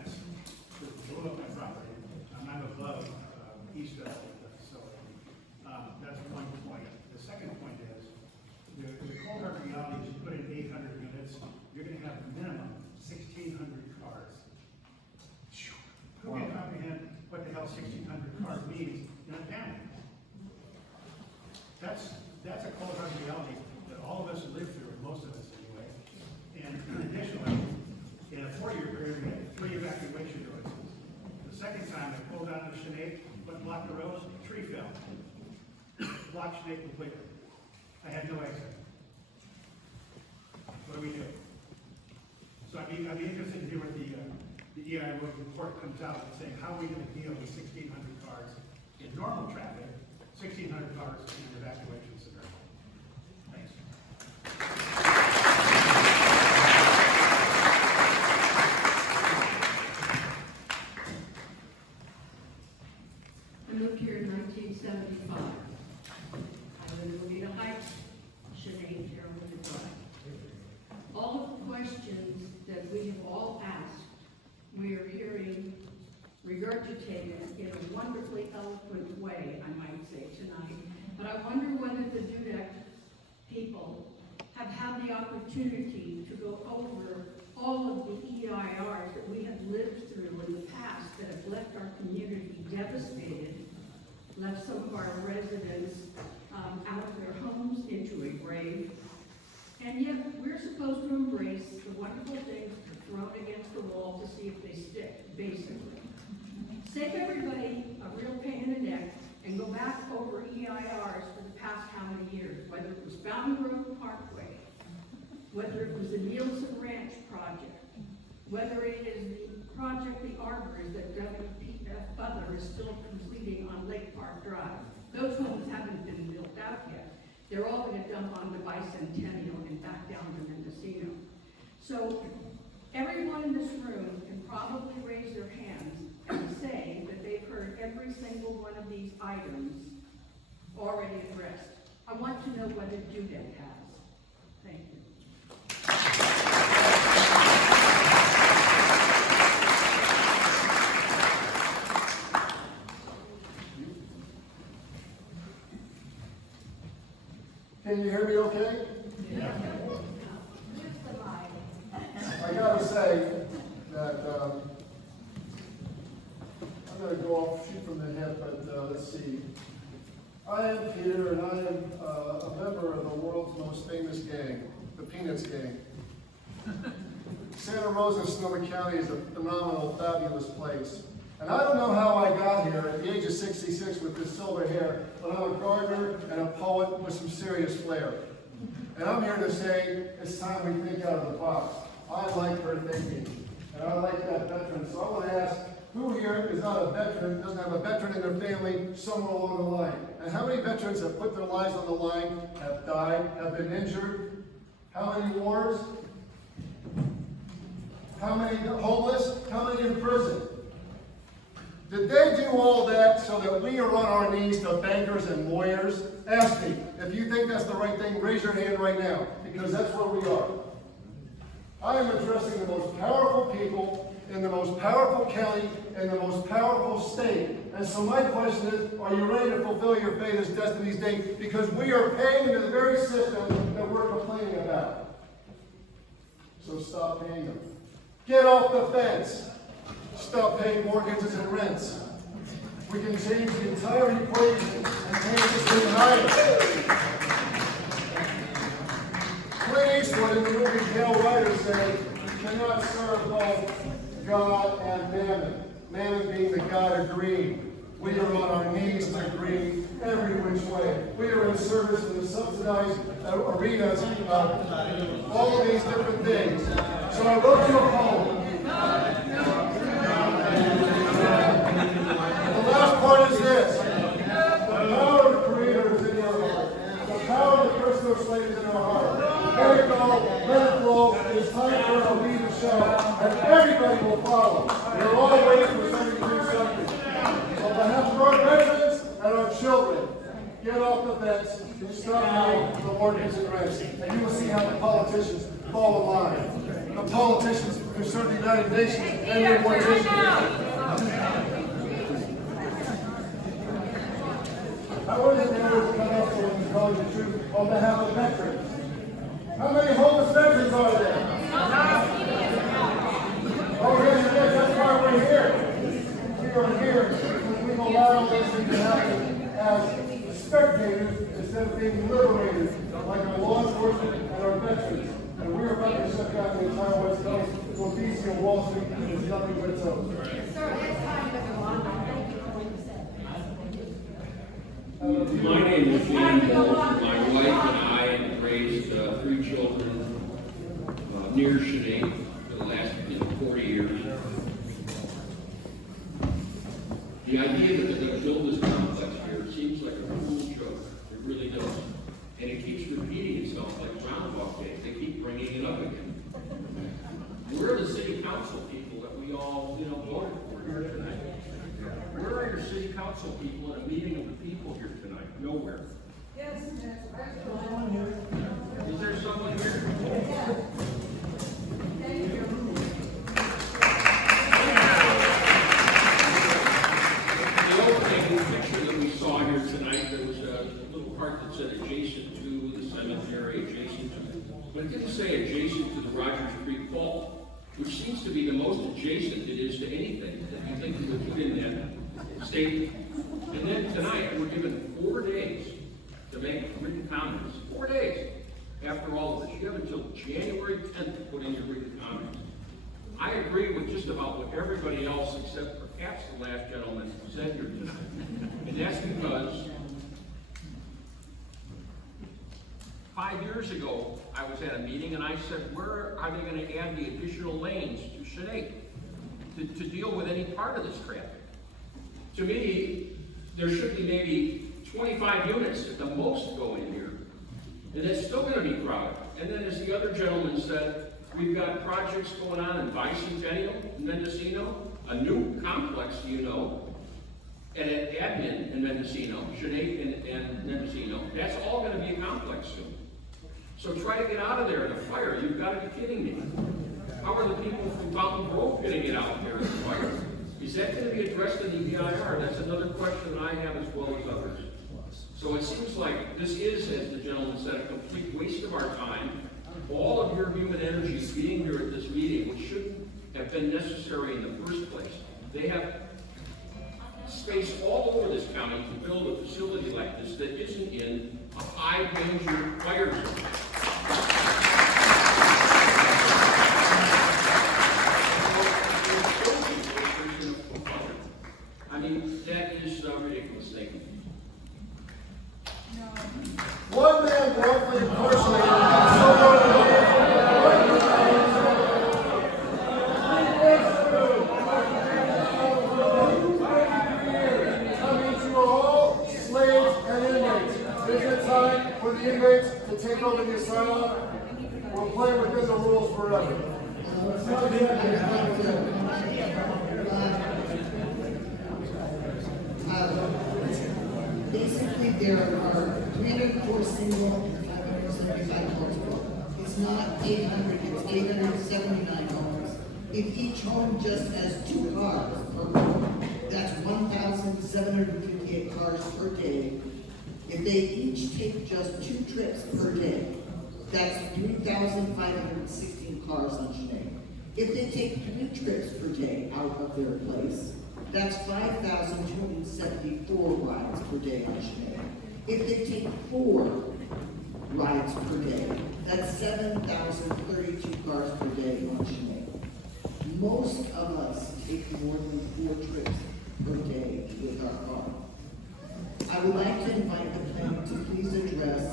needs in a family. That's a cold hard reality that all of us live through, or most of us anyway. And additionally, in a 4-year period, we had 3 evacuation notices. The second time I pulled out of Chanate, went and blocked the roads, a tree fell. Blocked Chanate completely. I had no exit. What do we do? So I'd be interested to hear what the EI report comes out and saying, how are we going to deal with 1,600 cars in normal traffic, 1,600 cars in an evacuation scenario? Thanks. I moved here in 1975. I live in Levita Heights, Chanate, Carolina Drive. All of the questions that we have all asked, we are hearing regurgitated in a wonderfully eloquent way, I might say, tonight. But I wonder whether the Dudek people have had the opportunity to go over all of the EIRs that we have lived through in the past that have left our community devastated, left some of our residents out of their homes into a grave. And yet, we're supposed to embrace the wonderful things that are thrown against the wall to see if they stick, basically. Save everybody a real pain in the neck and go back over EIRs for the past how many years, whether it was Fountain Grove Parkway, whether it was the Nielsen Ranch project, whether it is the project, the Arbors, that WPF Butler is still completing on Lake Park Drive. Those homes haven't been built out yet. They're all going to dump onto Bicentennial and back down to Mendocino. So everyone in this room can probably raise their hands and say that they've heard every single one of these items already addressed. I want to know whether Dudek has. Thank you. Can you hear me okay? Yeah. I gotta say that I'm gonna go off, shoot from the hip, but let's see. I am Peter, and I am a member of the world's most famous gang, the Peanuts Gang. Santa Rosa, Sonoma County is a phenomenal, fabulous place. And I don't know how I got here at the age of 66 with this silver hair, but I'm a gardener and a poet with some serious flair. And I'm here to say it's time we think out of the box. I like her thinking, and I like that veteran. So I want to ask, who here is not a veteran, doesn't have a veteran in their family somewhere along the line? And how many veterans have put their lives on the line, have died, have been injured? How many wars? How many homeless? How many in prison? Did they do all that so that we are on our knees to bankers and lawyers? Ask me. If you think that's the right thing, raise your hand right now, because that's where we are. I am addressing the most powerful people in the most powerful county in the most powerful state. And so my question is, are you ready to fulfill your fate as Destiny's Day? Because we are paying into the very system that we're complaining about. So stop paying them. Get off the fence. Stop paying mortgages and rents. We can change the entire equation and pay this thing higher. Clint Eastwood in the movie Hail Rider said, you cannot serve both God and Mammon. Mammon being the god of greed. We are on our knees to greed every which way. We are in service in the subsidized arenas of all of these different things. So I wrote you a poem. The last part is this. The power of the Creator is in your heart. The power of the personal slave is in our heart. Let it go, let it flow. It's time for us to lead the show. And everybody will follow. We're all waiting for somebody to do something. On behalf of our veterans and our children, get off the fence, stop paying the mortgages and rents, and you will see how the politicians fall in line. The politicians who serve the United Nations and their one nation. I want to come up and tell you the truth on behalf of veterans. How many homeless veterans are there? Oh, yes, that's why we're here. We are here because we've allowed this to as spectators instead of being liberated, like our law enforcement and our veterans. And we're about to shut down the entire West Coast for DC and Wall Street, and it's nothing but so. My name is Jan Bolton. My wife and I raised 3 children near Chanate for the last 40 years. The idea that they're going to build this complex here seems like a cool joke. It really does. And it keeps repeating itself like Groundhog Day. They keep bringing it up again. We're the city council people that we all, voted for here tonight. Where are your city council people at a meeting of the people here tonight? Nowhere. Yes, is there someone here? The opening picture that we saw here tonight, there was a little part that said adjacent to the cemetery, adjacent to, but it didn't say adjacent to the Rogers Creek Fault, which seems to be the most adjacent it is to anything that you think you would put in that statement. And then tonight, we're given 4 days to make written comments. 4 days after all of this. You have until January 10th to put in your written comments. I agree with just about what everybody else, except perhaps the last gentleman, said here tonight. And that's because 5 years ago, I was at a meeting and I said, where are they going to add the additional lanes to Chanate to deal with any part of this traffic? To me, there should be maybe 25 units at the most go in here. And it's still going to be crowded. And then as the other gentleman said, we've got projects going on in Bicentennial, Mendocino, a new complex, and at admin in Mendocino, Chanate and Mendocino. That's all going to be a complex soon. So try to get out of there in a fire. You've got to be kidding me. How are the people from Fountain Grove going to get out there in a fire? Is that going to be addressed in the EIR? That's another question I have as well as others. So it seems like this is, as the gentleman said, a complete waste of our time. All of your human energy being here at this meeting, which shouldn't have been necessary in the first place. They have space all over this county to build a facility like this that isn't in a high danger fire zone. I mean, that is a ridiculous statement. One man wrongfully impersonated That means you are all slaves and inmates. Is it time for the inmates to take over the asylum? We'll play within the rules forever. Basically, there are 304 single and 575 homes. It's not 800, it's 879 homes. If each home just has 2 cars per home, that's 1,758 cars per day. If they each take just 2 trips per day, that's 3,516 cars on Chanate. If they take 3 trips per day out of their place, that's 5,274 rides per day on Chanate. If they take 4 rides per day, that's 7,032 cars per day on Chanate. Most of us take more than 4 trips per day with our car. I would like to invite the planner to please address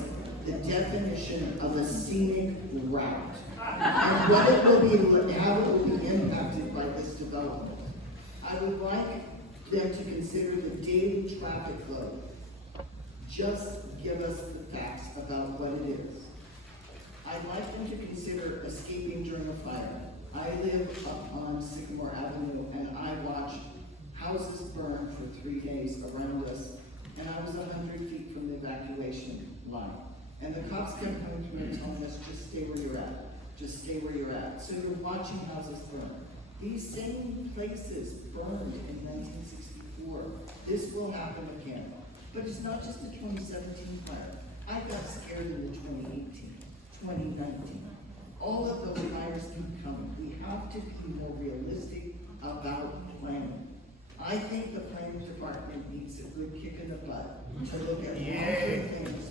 the definition of a scenic route and what it will be, how it will be impacted by this development. I would like them to consider the daily traffic load. Just give us the facts about what it is. I'd like them to consider escaping during a fire. I live up on Sycamore Avenue and I watched houses burn for 3 days around us, and I was 100 feet from the evacuation line. And the cops kept coming through and telling us, just stay where you're at. Just stay where you're at. So you're watching houses burn. These same places burned in 1964. This will happen again. But it's not just the 2017 fire. I got scared in the 2018, 2019. All of those fires keep coming. We have to be more realistic about planning. I think the planning department needs a good kick in the butt to look at larger things,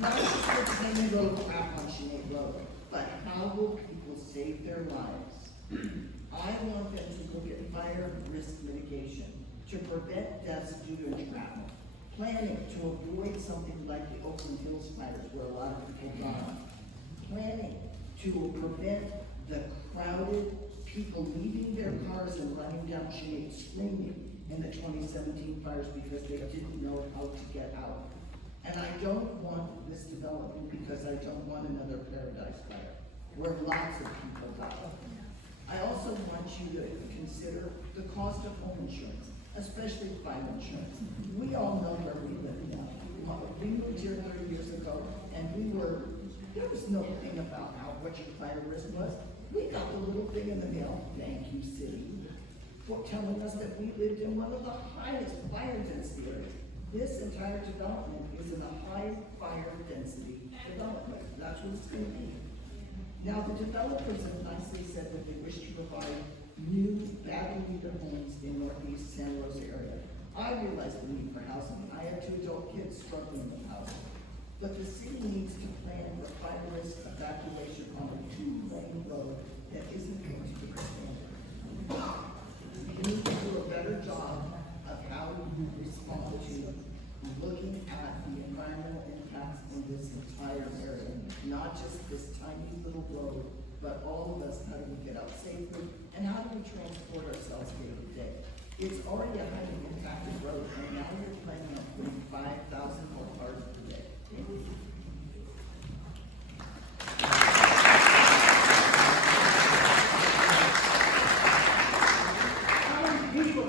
not just the tiny little crap on Chanate Road, but how will people save their lives? I want them to look at fire risk mitigation, to prevent deaths due to entrapment, planning to avoid something like the Oakland Hills fires where a lot of people died, planning to prevent the crowded people leaving their cars and running down Chanate screaming in the 2017 fires because they didn't know how to get out. And I don't want this development because I don't want another Paradise Fire where lots of people die. I also want you to consider the cost of home insurance, especially fire insurance. We all know where we live now. We moved here 30 years ago, and there was no thing about what your fire risk was. We got the little thing in the mail, thank you, city, for telling us that we lived in one of the highest fire density areas. This entire development is in a high fire density development. That's what it's going to be. Now, the developers have nicely said that they wish to provide new, badly needed homes in northeast San Jose area. I realize the need for housing. I have 2 adult kids struggling with housing. But the city needs to plan for fire risk evacuation on a 2-lane road that isn't going to be expanded. We need to do a better job of how we respond to looking at the environmental impacts in this entire area, not just this tiny little road, but all of us, how do we get out safely, and how do we transport ourselves day to day. It's already a highly impacted road, and now you're planning on putting 5,000 more cars per day. How many people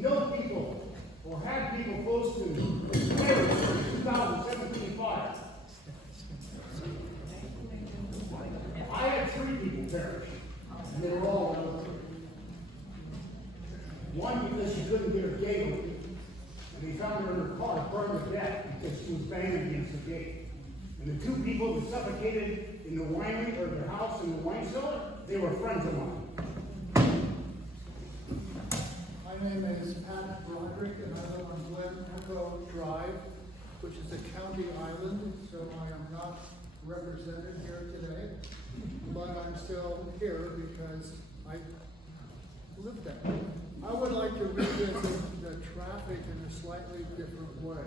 know people or had people close to perish in 2017 fire? I had 3 people perish, and they were all relative. One because she couldn't get her gate open, and they found her in her car burned to death because she was banging against the gate. And the 2 people that suffocated in the winery or their house in the wine cellar, they were friends of mine. My name is Pat Broderick, and I live on Glen Echo Drive, which is a county island, so I am not represented here today. But I'm still here because I live there. I would like to revisit the traffic in a slightly different way.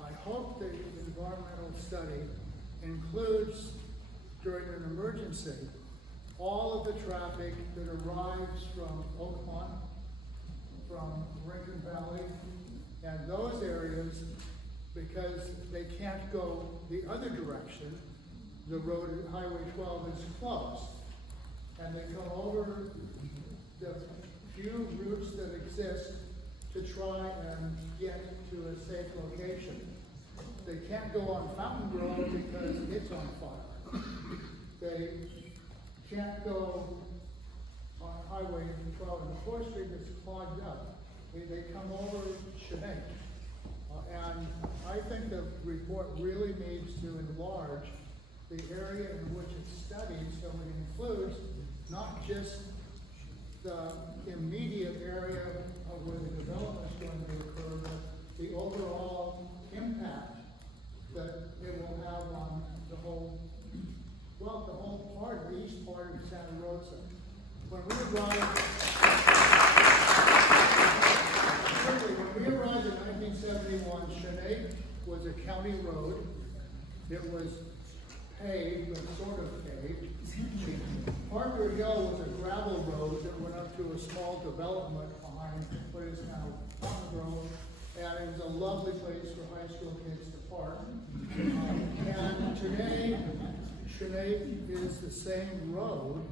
I hope the environmental study includes, during an emergency, all of the traffic that arrives from Oakmont, from Lincoln Valley, and those areas, because they can't go the other direction. The road, Highway 12, is closed. And they come over the few routes that exist to try and get to a safe location. They can't go on Fountain Road because it's on fire. They can't go on Highway 12 and 4th Street, it's clogged up. They come over Chanate. And I think the report really needs to enlarge the area in which it's studied so it includes not just the immediate area of where the development is going to occur, but the overall impact that it will have on the whole part, the east part of Santa Rosa. When we arrived in 1971, Chanate was a county road. It was paved, but sort of paved. Parker Hill was a gravel road that went up to a small development behind what is now Fountain Road, and it was a lovely place for high school kids to park. And today, Chanate is the same road,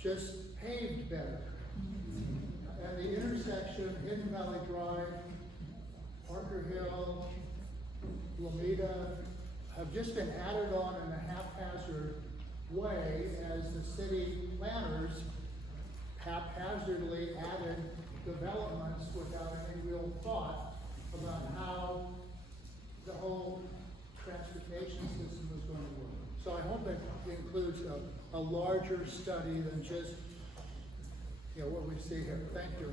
just paved better. And the intersection, Hidden Valley Drive, Parker Hill, Lomita, have just been added on in a haphazard way as the city planners haphazardly added developments without any real thought about how the whole transportation system was going to work. So I hope that includes a larger study than just what we see here. Thank you.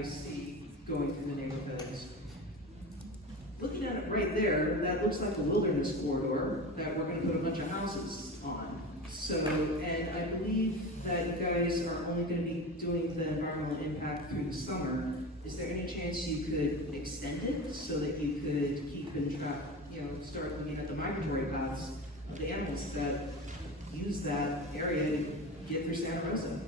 I see going through the neighborhoods. Looking at it right there, that looks like a wilderness corridor that we're gonna put a bunch of houses on. So, and I believe that you guys are only gonna be doing the environmental impact through the summer. Is there any chance you could extend it so that you could keep in track, start looking at the migratory paths of the animals that use that area to get through Santa Rosa?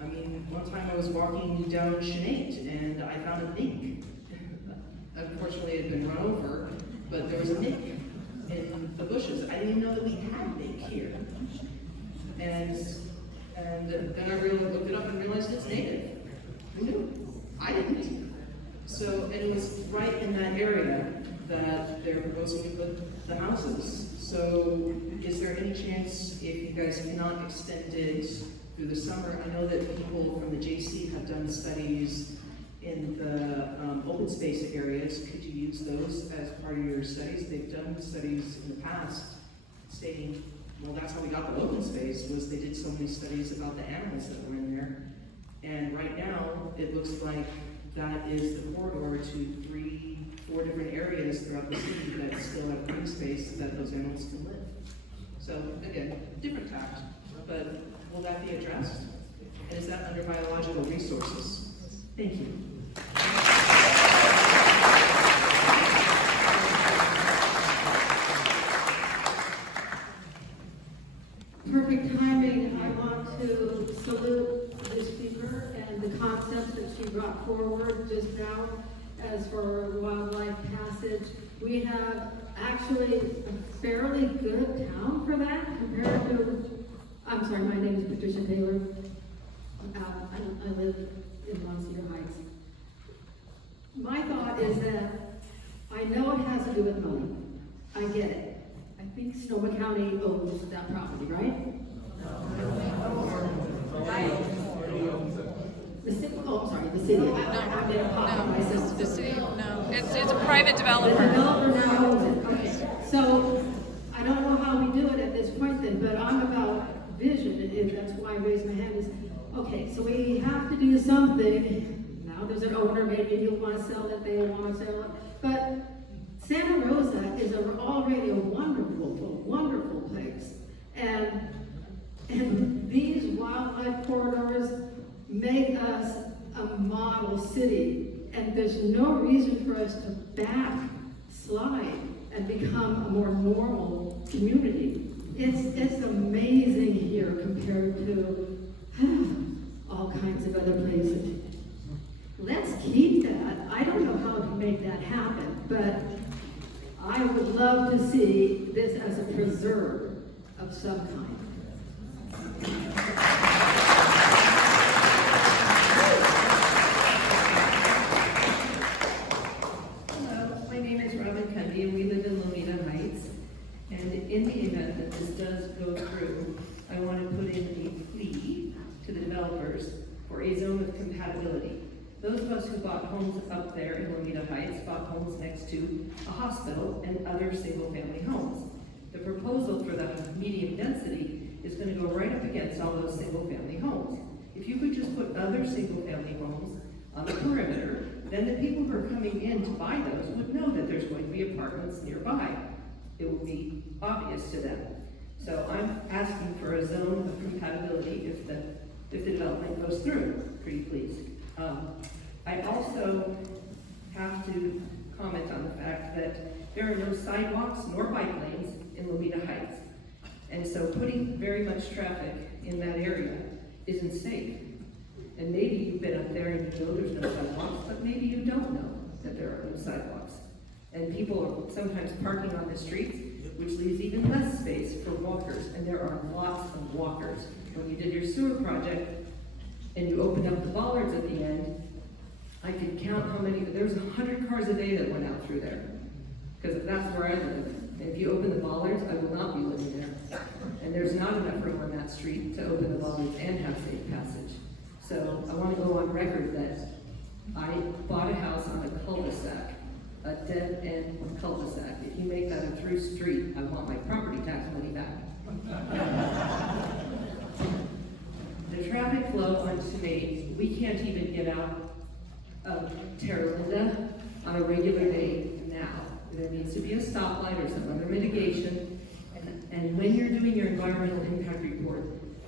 I mean, one time I was walking down Chanate and I found a mink. Unfortunately, it had been run over, but there was a mink in the bushes. I didn't even know that we had mink here. And then I really looked it up and realized it's native. Who knew? I didn't. So, and it was right in that area that they're proposing to put the houses. So, is there any chance, if you guys cannot extend it through the summer? I know that people from the JC have done studies in the open space areas. Could you use those as part of your studies? They've done studies in the past stating, well, that's how we got the open space, was they did so many studies about the animals that were in there. And right now, it looks like that is the corridor to 4 different areas throughout the city that still have green space that those animals can live. So again, different tact, but will that be addressed? And is that under biological resources? Thank you. Perfect timing. I want to salute the speaker and the concepts that she brought forward just now as for wildlife passage. We have actually a fairly good town for that compared to, I'm sorry, my name is Patricia Taylor. I live in Monsieur Heights. My thought is that I know it has to do with money. I get it. I think Sonoma County owns that property, right? The city, I'm sorry, the city. The city, no. It's a private developer. The developer now owns it, okay. So, I don't know how we do it at this point then, but I'm about vision, and that's why I raised my hand is, okay, so we have to do something. Now there's an owner, maybe you want to sell it, they want to sell it, but Santa Rosa is already a wonderful place. And these wildlife corridors make us a model city. And there's no reason for us to backslide and become a more normal community. It's amazing here compared to all kinds of other places. Let's keep that. I don't know how to make that happen, but I would love to see this as a preserve of some kind. Hello, my name is Robin Cundy, and we live in Lomita Heights. And in the event that this does go through, I want to put in a plea to the developers for a zone of compatibility. Those of us who bought homes up there in Lomita Heights bought homes next to a hospital and other single-family homes. The proposal for the medium density is going to go right up against all those single-family homes. If you could just put other single-family homes on the perimeter, then the people who are coming in to buy those would know that there's going to be apartments nearby. It will be obvious to them. So I'm asking for a zone of compatibility if the development goes through, pretty please. I also have to comment on the fact that there are no sidewalks nor bike lanes in Lomita Heights. And so putting very much traffic in that area isn't safe. And maybe you've been up there and you know there's no sidewalks, but maybe you don't know that there are no sidewalks. And people are sometimes parking on the streets, which leaves even less space for walkers. And there are lots of walkers. When you did your sewer project and you opened up the bollards at the end, I could count how many, there was 100 cars a day that went out through there. Because that's where I live. And if you open the bollards, I will not be living there. And there's not enough room on that street to open the bollards and have safe passage. So I want to go on record that I bought a house on a cul-de-sac, a dead-end cul-de-sac. If you make that a through street, I want my property tax money back. The traffic flow on Chanate, we can't even get out of Terra Linda on a regular day now. There needs to be a stoplight or some other mitigation. And when you're doing your environmental impact report,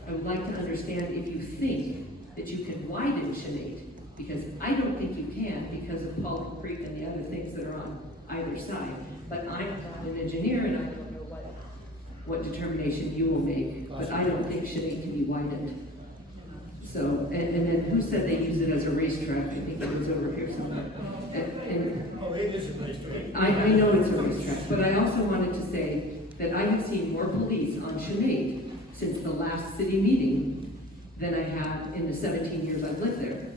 I would like to understand if you think that you can widen Chanate, because I don't think you can because of Paul Creek and the other things that are on either side. But I'm not an engineer and I don't know what determination you will make, but I don't think Chanate can be widened. So, and then who said they use it as a racetrack? I think it was over here somewhere. Oh, it is a racetrack. I know it's a racetrack, but I also wanted to say that I have seen more police on Chanate since the last city meeting than I have in the 17 years I've lived there.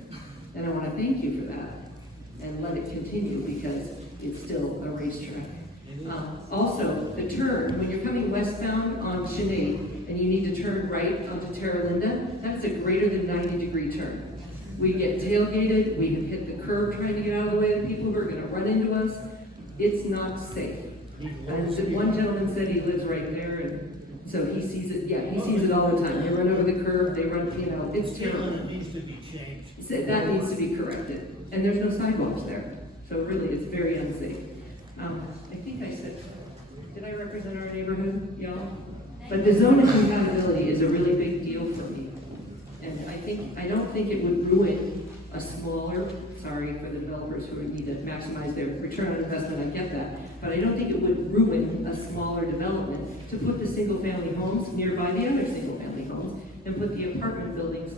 And I want to thank you for that and let it continue because it's still a racetrack. Also, the turn, when you're coming westbound on Chanate and you need to turn right onto Terra Linda, that's a greater than 90-degree turn. We get tailgated, we have hit the curb trying to get out of the way of people who are going to run into us. It's not safe. And the one gentleman said he lives right there, and so he sees it, yeah, he sees it all the time. They run over the curb, they run, you know, it's terrible. It needs to be changed. So that needs to be corrected. And there's no sidewalks there. So really, it's very unsafe. I think I said, did I represent our neighborhood, y'all? But the zone of compatibility is a really big deal for me. And I don't think it would ruin a smaller, sorry for the developers who need to maximize their return on investment, I get that. But I don't think it would ruin a smaller development to put the single-family homes nearby the other single-family homes and put the apartment buildings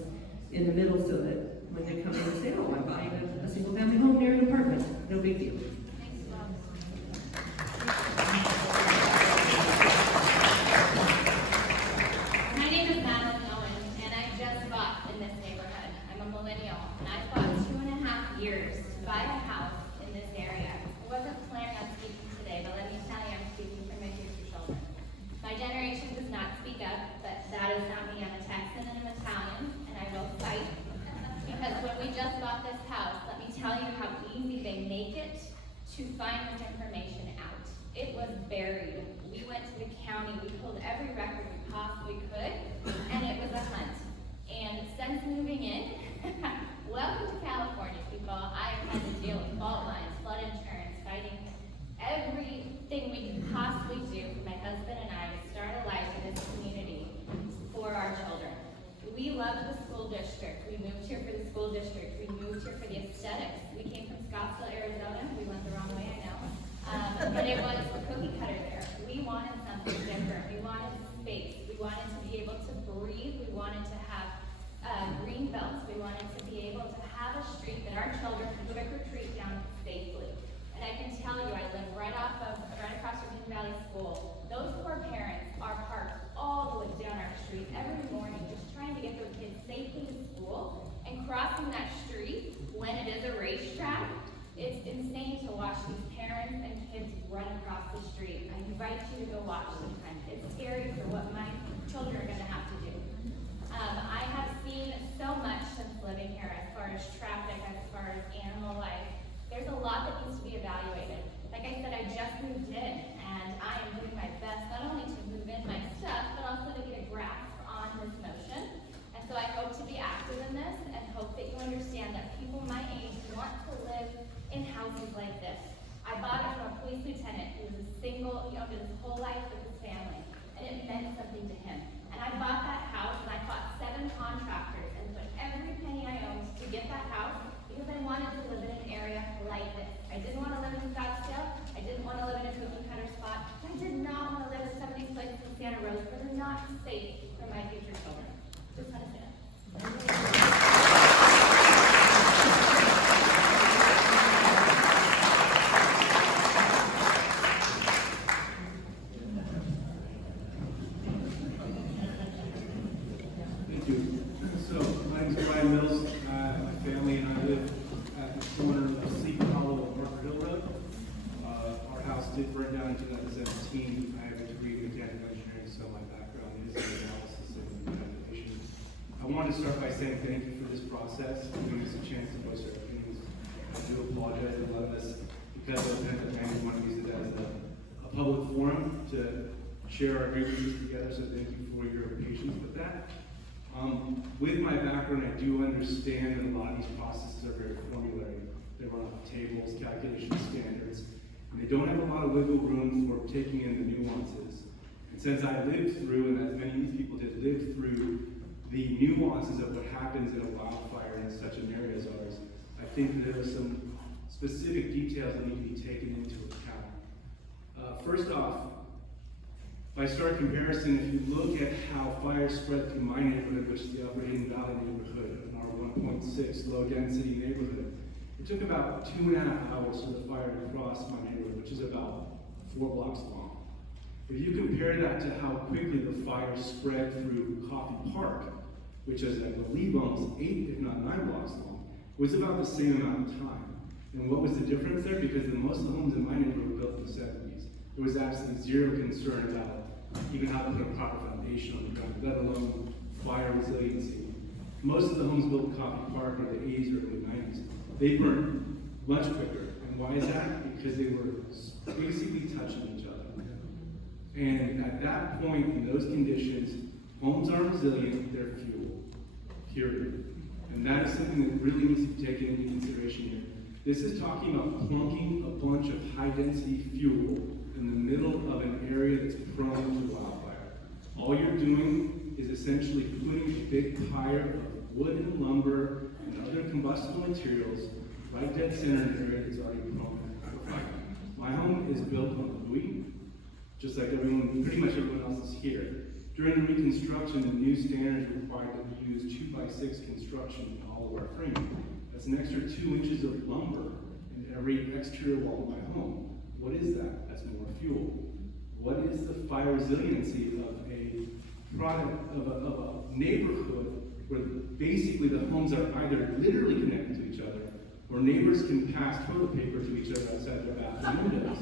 in the middle so that when they come in and say, oh, I'm buying a single-family home near an apartment, no big deal. My name is Madeline Owen, and I just bought in this neighborhood. I'm a millennial, and I bought 2.5 years to buy a house in this area. I wasn't planning on speaking today, but let me tell you, I'm speaking for my future children. My generation does not speak up, but that is not me. I'm a Texan and I'm Italian, and I will fight. Because when we just bought this house, let me tell you how easy they make it to find this information out. It was buried. We went to the county, we pulled every record we possibly could, and it was a hunt. And since moving in, welcome to California, people. I have had to deal with fault lines, flood insurance, fighting everything we can possibly do for my husband and I to start a life in this community for our children. We loved the school district. We moved here for the school district. We moved here for the aesthetics. We came from Scottsdale, Arizona. We went the wrong way, I know. But it was a cookie cutter there. We wanted something different. We wanted space. We wanted to be able to breathe. We wanted to have green belts. We wanted to be able to have a street that our children could trick or treat down safely. And I can tell you, I live right across from Hidden Valley School. Those poor parents are parked all the way down our street every morning, just trying to get their kids safely to school. And crossing that street when it is a racetrack, it's insane to watch these parents and kids run across the street. I invite you to go watch sometime. It's scary for what my children are going to have to do. I have seen so much since living here as far as traffic, as far as animal life. There's a lot that needs to be evaluated. Like I said, I just moved in, and I am doing my best not only to move in my stuff, but also to get a grasp on this motion. And so I hope to be active in this and hope that you understand that people my age want to live in houses like this. I bought it from a police lieutenant who was a single, he owned it his whole life with his family, and it meant something to him. And I bought that house, and I fought 7 contractors and put every penny I owned to get that house because I wanted to live in an area like this. I didn't want to live in Scottsdale. I didn't want to live in a cookie cutter spot. I did not want to live in some of these places in Santa Rosa where they're not safe for my future children. Just want to say that. Did burn down in 2017. I have a degree in mechanical engineering, so my background is in analysis and evaluation. I want to start by saying thank you for this process, giving us a chance to voice our opinions. I do apologize to a lot of us because of the pandemic. We want to use it as a public forum to share our grievances together, so thank you for your patience with that. With my background, I do understand that a lot of these processes are very formulary. They run off tables, calculation standards, and they don't have a lot of wiggle room for taking in the nuances. And since I lived through, and as many of these people did live through, the nuances of what happens in a wildfire in such an area as ours, I think there are some specific details that need to be taken into account. First off, by stark comparison, if you look at how fires spread through my neighborhood, which is the Upper Hidden Valley neighborhood, an R1.6 low density neighborhood, it took about 2.5 hours for the fire to cross my neighborhood, which is about 4 blocks long. If you compare that to how quickly the fire spread through Coffey Park, which is, I believe, almost 8, if not 9 blocks long, it was about the same amount of time. And what was the difference there? Because most of the homes in my neighborhood were built in the 70s. There was absolutely zero concern about even how to put a proper foundation on the ground, let alone fire resiliency. Most of the homes built in Coffey Park are the 80s or early 90s. They burned much quicker. And why is that? Because they were basically touching each other. And at that point, in those conditions, homes aren't resilient, they're fuel. Period. And that is something that really needs to be taken into consideration here. This is talking about plunking a bunch of high-density fuel in the middle of an area that's prone to wildfire. All you're doing is essentially putting a big pyre of wood and lumber and other combustible materials right dead center in an area that's already prone to fire. My home is built on a buoy, just like pretty much everyone else is here. During the reconstruction, the new standards required that we use 2x6 construction in all of our framing. That's an extra 2 inches of lumber in every exterior wall of my home. What is that? That's more fuel. What is the fire resiliency of a product, of a neighborhood where basically the homes are either literally connected to each other or neighbors can pass toilet paper to each other outside their bathroom windows?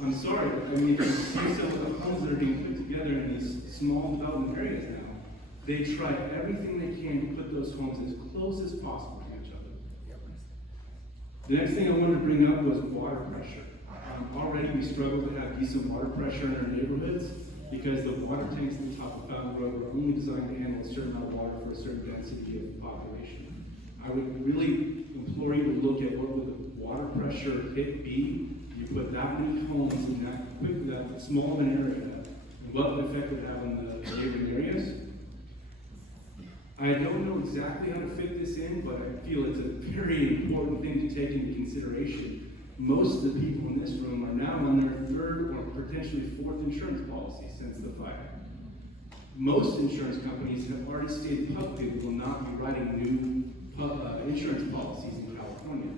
I'm sorry, but I mean, if you see some of the homes that are being put together in these small development areas now, they try everything they can to put those homes as close as possible to each other. The next thing I wanted to bring up was water pressure. Already we struggle to have decent water pressure in our neighborhoods because the water tanks at the top of Fountain Road were only designed to handle a certain amount of water for a certain density of population. I would really implore you to look at what would the water pressure hit be. You put that many homes in that small of an area, and what effect would it have on the neighboring areas? I don't know exactly how to fit this in, but I feel it's a very important thing to take into consideration. Most of the people in this room are now on their 3rd or potentially 4th insurance policy since the fire. Most insurance companies have already stated publicly they will not be writing new insurance policies in California.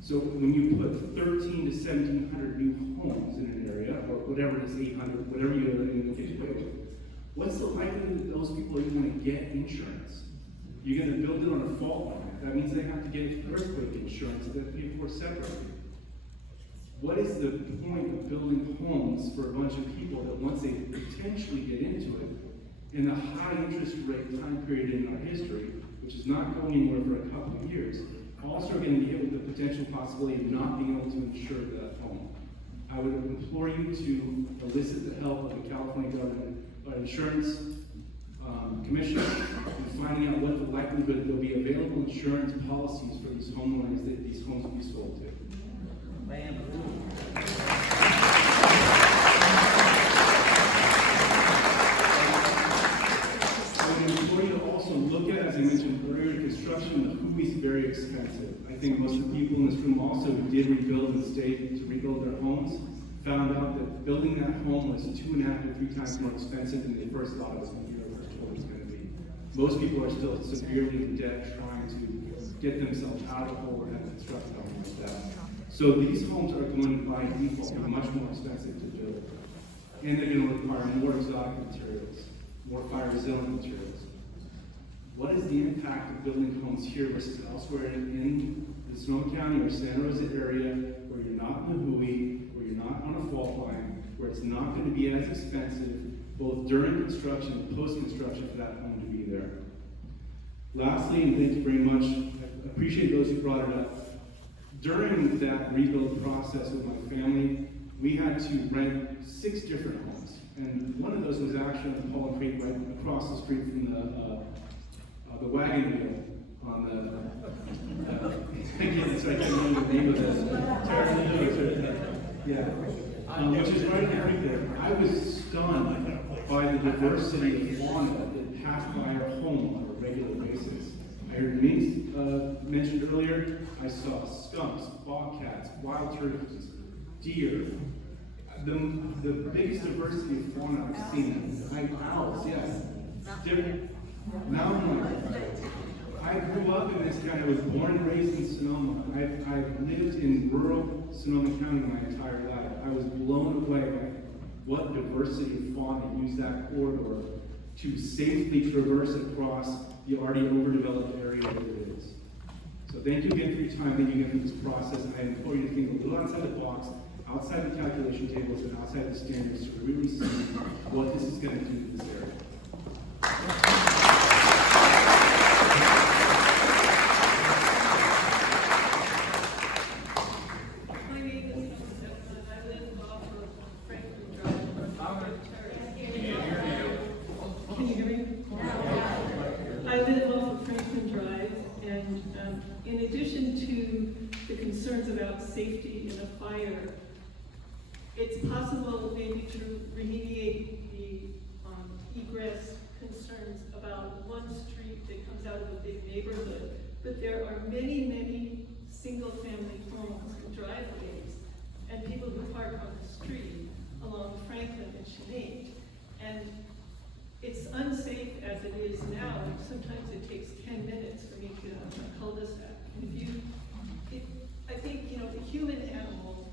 So when you put 1,300 to 1,700 new homes in an area, or whatever it is, 800, whatever you're going to get away with, what's the likelihood that those people are going to get insurance? You're going to build it on a fault line. That means they have to get earthquake insurance that they pay for separately. What is the point of building homes for a bunch of people that once they potentially get into it, in the high interest rate time period in our history, which is not going anywhere for a couple of years, also are going to be hit with the potential possibility of not being able to insure that home? I would implore you to elicit the help of the California government insurance commission in finding out what the likelihood that there will be available insurance policies for these homeowners that these homes will be sold to. I would implore you to also look at, as I mentioned earlier, construction. The Hui is very expensive. I think most of the people in this room also who did rebuild and stayed to rebuild their homes found out that building that home was 2.5 to 3 times more expensive than they first thought it was going to be or first told it was going to be. Most people are still severely in debt trying to get themselves out of the hole or have construct homes like that. So these homes are going to, by default, be much more expensive to build. And they're going to require more exotic materials, more fire-resilient materials. What is the impact of building homes here versus elsewhere in the Sonoma County or Santa Rosa area where you're not in the Hui, where you're not on a fault line, where it's not going to be as expensive, both during construction and post-construction for that home to be there? Lastly, and thank you very much, I appreciate those who brought it up. During that rebuild process with my family, we had to rent 6 different homes. And one of those was actually on Paul Creek, right across the street from the wagon wheel on the, again, so I can't remember the name of the, yeah, which is right right there. I was stunned by the diversity of fauna that passed by our home on a regular basis. I heard Denise mentioned earlier, I saw skunks, bobcats, wild turkeys, deer. The biggest diversity of fauna I've seen, owls, yes. Different mountain lions. I grew up in this county. I was born and raised in Sonoma. I've lived in rural Sonoma County my entire life. I was blown away by what diversity of fauna used that corridor to safely traverse across the already overdeveloped area that it is. So thank you again for your time. Thank you again for this process. And I implore you to think a little outside the box, outside the calculation tables, and outside the standards to really see what this is going to do to this area. My name is Elizabeth, and I live off of Franklin Drive. Can you hear me? I live off of Franklin Drive, and in addition to the concerns about safety in a fire, it's possible maybe to remediate the egress concerns about one street that comes out of a big neighborhood, but there are many, many single-family homes and driveways and people who park on the street along Franklin and Chanate. And it's unsafe as it is now. Sometimes it takes 10 minutes for me to get out of my cul-de-sac. I think, the human animal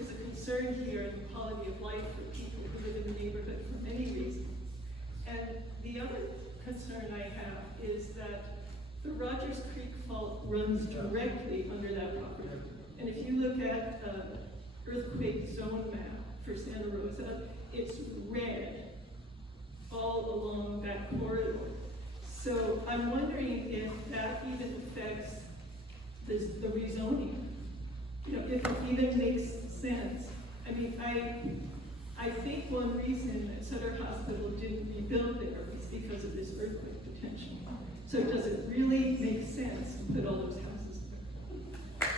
is a concern here in the quality of life for people who live in the neighborhood for many reasons. And the other concern I have is that the Rogers Creek Fault runs directly under that property. And if you look at earthquake zone map for Santa Rosa, it's red all along that corridor. So I'm wondering if that even affects the rezoning. If it even makes sense. I mean, I think one reason that Sutter Hospital didn't rebuild there was because of this earthquake potential. So does it really make sense to put all those houses there?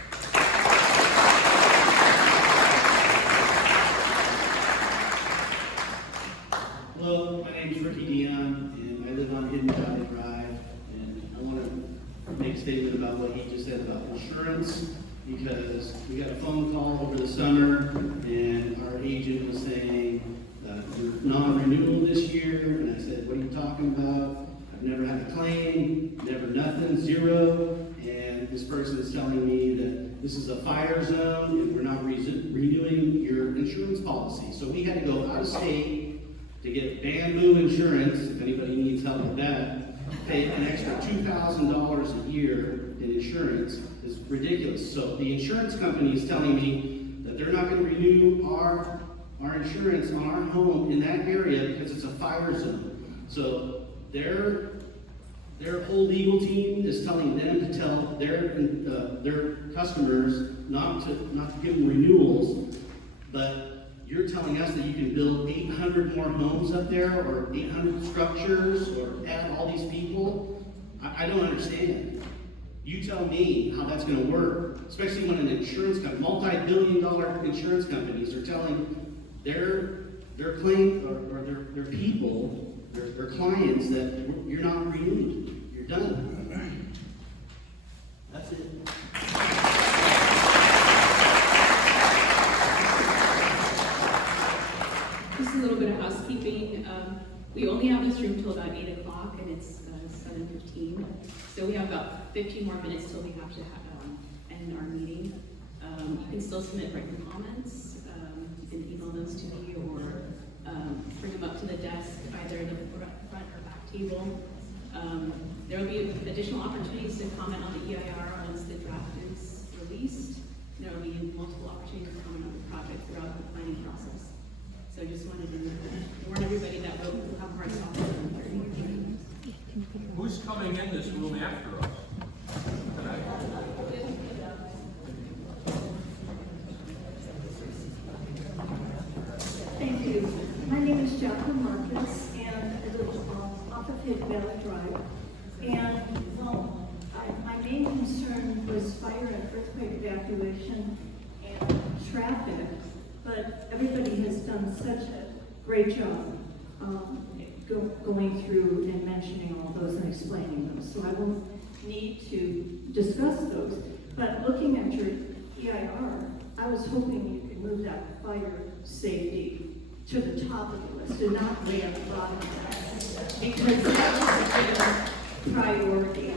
Hello, my name is Ricky Dion, and I live on Hidden Valley Drive, and I want to make a statement about what he just said about insurance, because we got a phone call over the summer, and our agent was saying you're non-renewal this year, and I said, what are you talking about? I've never had a claim, never nothing, zero, and this person is telling me that this is a fire zone, and we're not renewing your insurance policy. So we had to go out of state to get bamboo insurance, if anybody needs help with that, pay an extra $2,000 a year in insurance is ridiculous. So the insurance company is telling me that they're not going to renew our insurance on our home in that area because it's a fire zone. So their whole legal team is telling them to tell their customers not to give them renewals, but you're telling us that you can build 800 more homes up there, or 800 structures, or add all these people? I don't understand. You tell me how that's going to work, especially when an insurance company, multi-billion-dollar insurance companies are telling their claim or their people, their clients, that you're not renewed, you're done. That's it. Just a little bit of housekeeping. We only have this room till about 8 o'clock, and it's 7:15. So we have about 15 more minutes till we have to end our meeting. You can still submit written comments. You can email those to me, or bring them up to the desk, either the front or back table. There will be additional opportunities to comment on the EIR once the draft is released. There will be multiple opportunities to comment on the project throughout the planning process. So I just wanted to warn everybody that we'll have hard stops at 7:30. Who's coming in this room after us tonight? Thank you. My name is Jacqueline Marcus, and I live off of Hidden Valley Drive. And, well, I concern was fire and earthquake evacuation and traffic, but everybody has done such a great job going through and mentioning all those and explaining them, so I won't need to discuss those. But looking at your EIR, I was hoping you could move that fire safety to the top of the list and not way at the bottom of the list, because that was a big priority,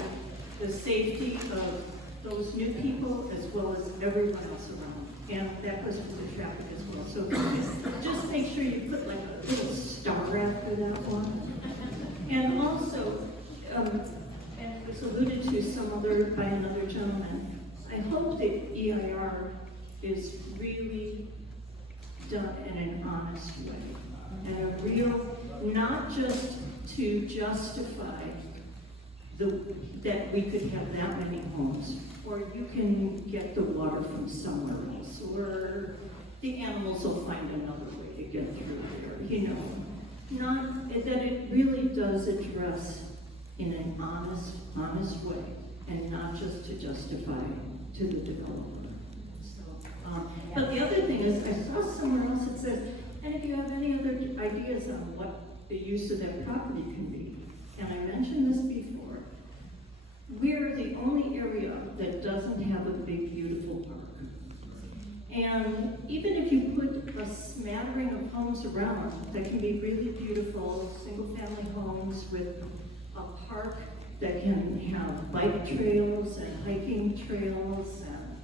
the safety of those new people as well as everyone else around, and that goes for the traffic as well. So just make sure you put like a little star after that one. And also, and it was alluded to by another gentleman, I hope that EIR is really done in an honest way, and a real, not just to justify that we could have that many homes, or you can get the water from somewhere else, or the animals will find another way to get through there, you know. Not, that it really does address in an honest way, and not just to justify to the developer. So, but the other thing is, I saw somewhere else it says, and if you have any other ideas on what the use of that property can be, and I mentioned this before, we're the only area that doesn't have a big, beautiful park. And even if you put a smattering of homes around that can be really beautiful, single-family homes with a park that can have bike trails and hiking trails, and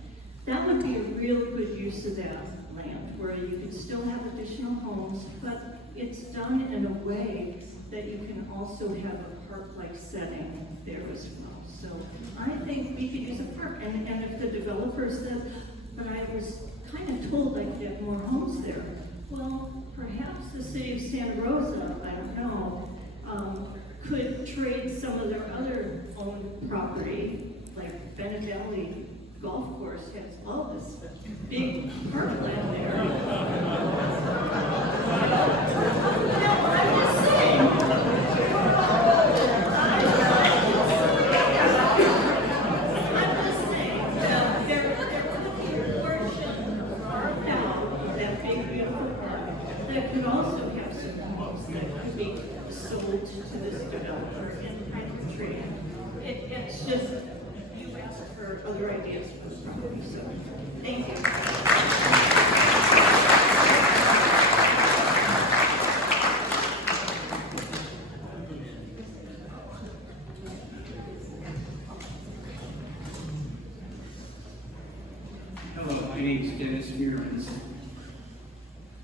that would be a real good use of that land, where you can still have additional homes, but it's done in a way that you can also have a park-like setting there as well. So I think we could use a park, and if the developer said, but I was kind of told I could have more homes there, well, perhaps the city of Santa Rosa, I don't know, could trade some of their other owned property, like Bennett Valley Golf Course has all this big parkland there. No, I'm just saying. That could also have some homes that could be sold to this developer and kind of trade. It's just, you asked for other ideas for the property, so thank you. Hello, my name is Dennis Muirins.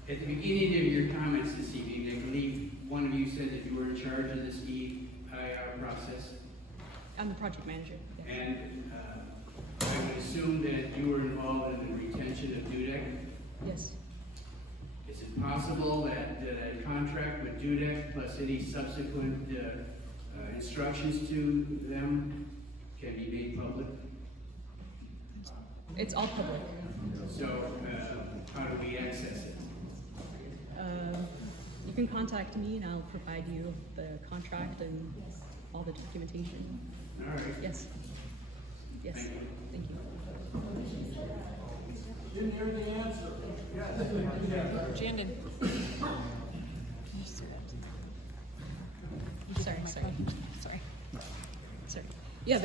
At the beginning of your comments this evening, I believe one of you said that you were in charge of this EIR process. I'm the project manager. And I would assume that you were involved in the retention of Dudek? Yes. Is it possible that a contract with Dudek plus any subsequent instructions to them can be made public? It's all public. So how do we access it? You can contact me and I'll provide you the contract and all the documentation. All right. Yes. Yes. Thank you. Didn't hear the answer. Yes. Jandon. Sorry. Yeah,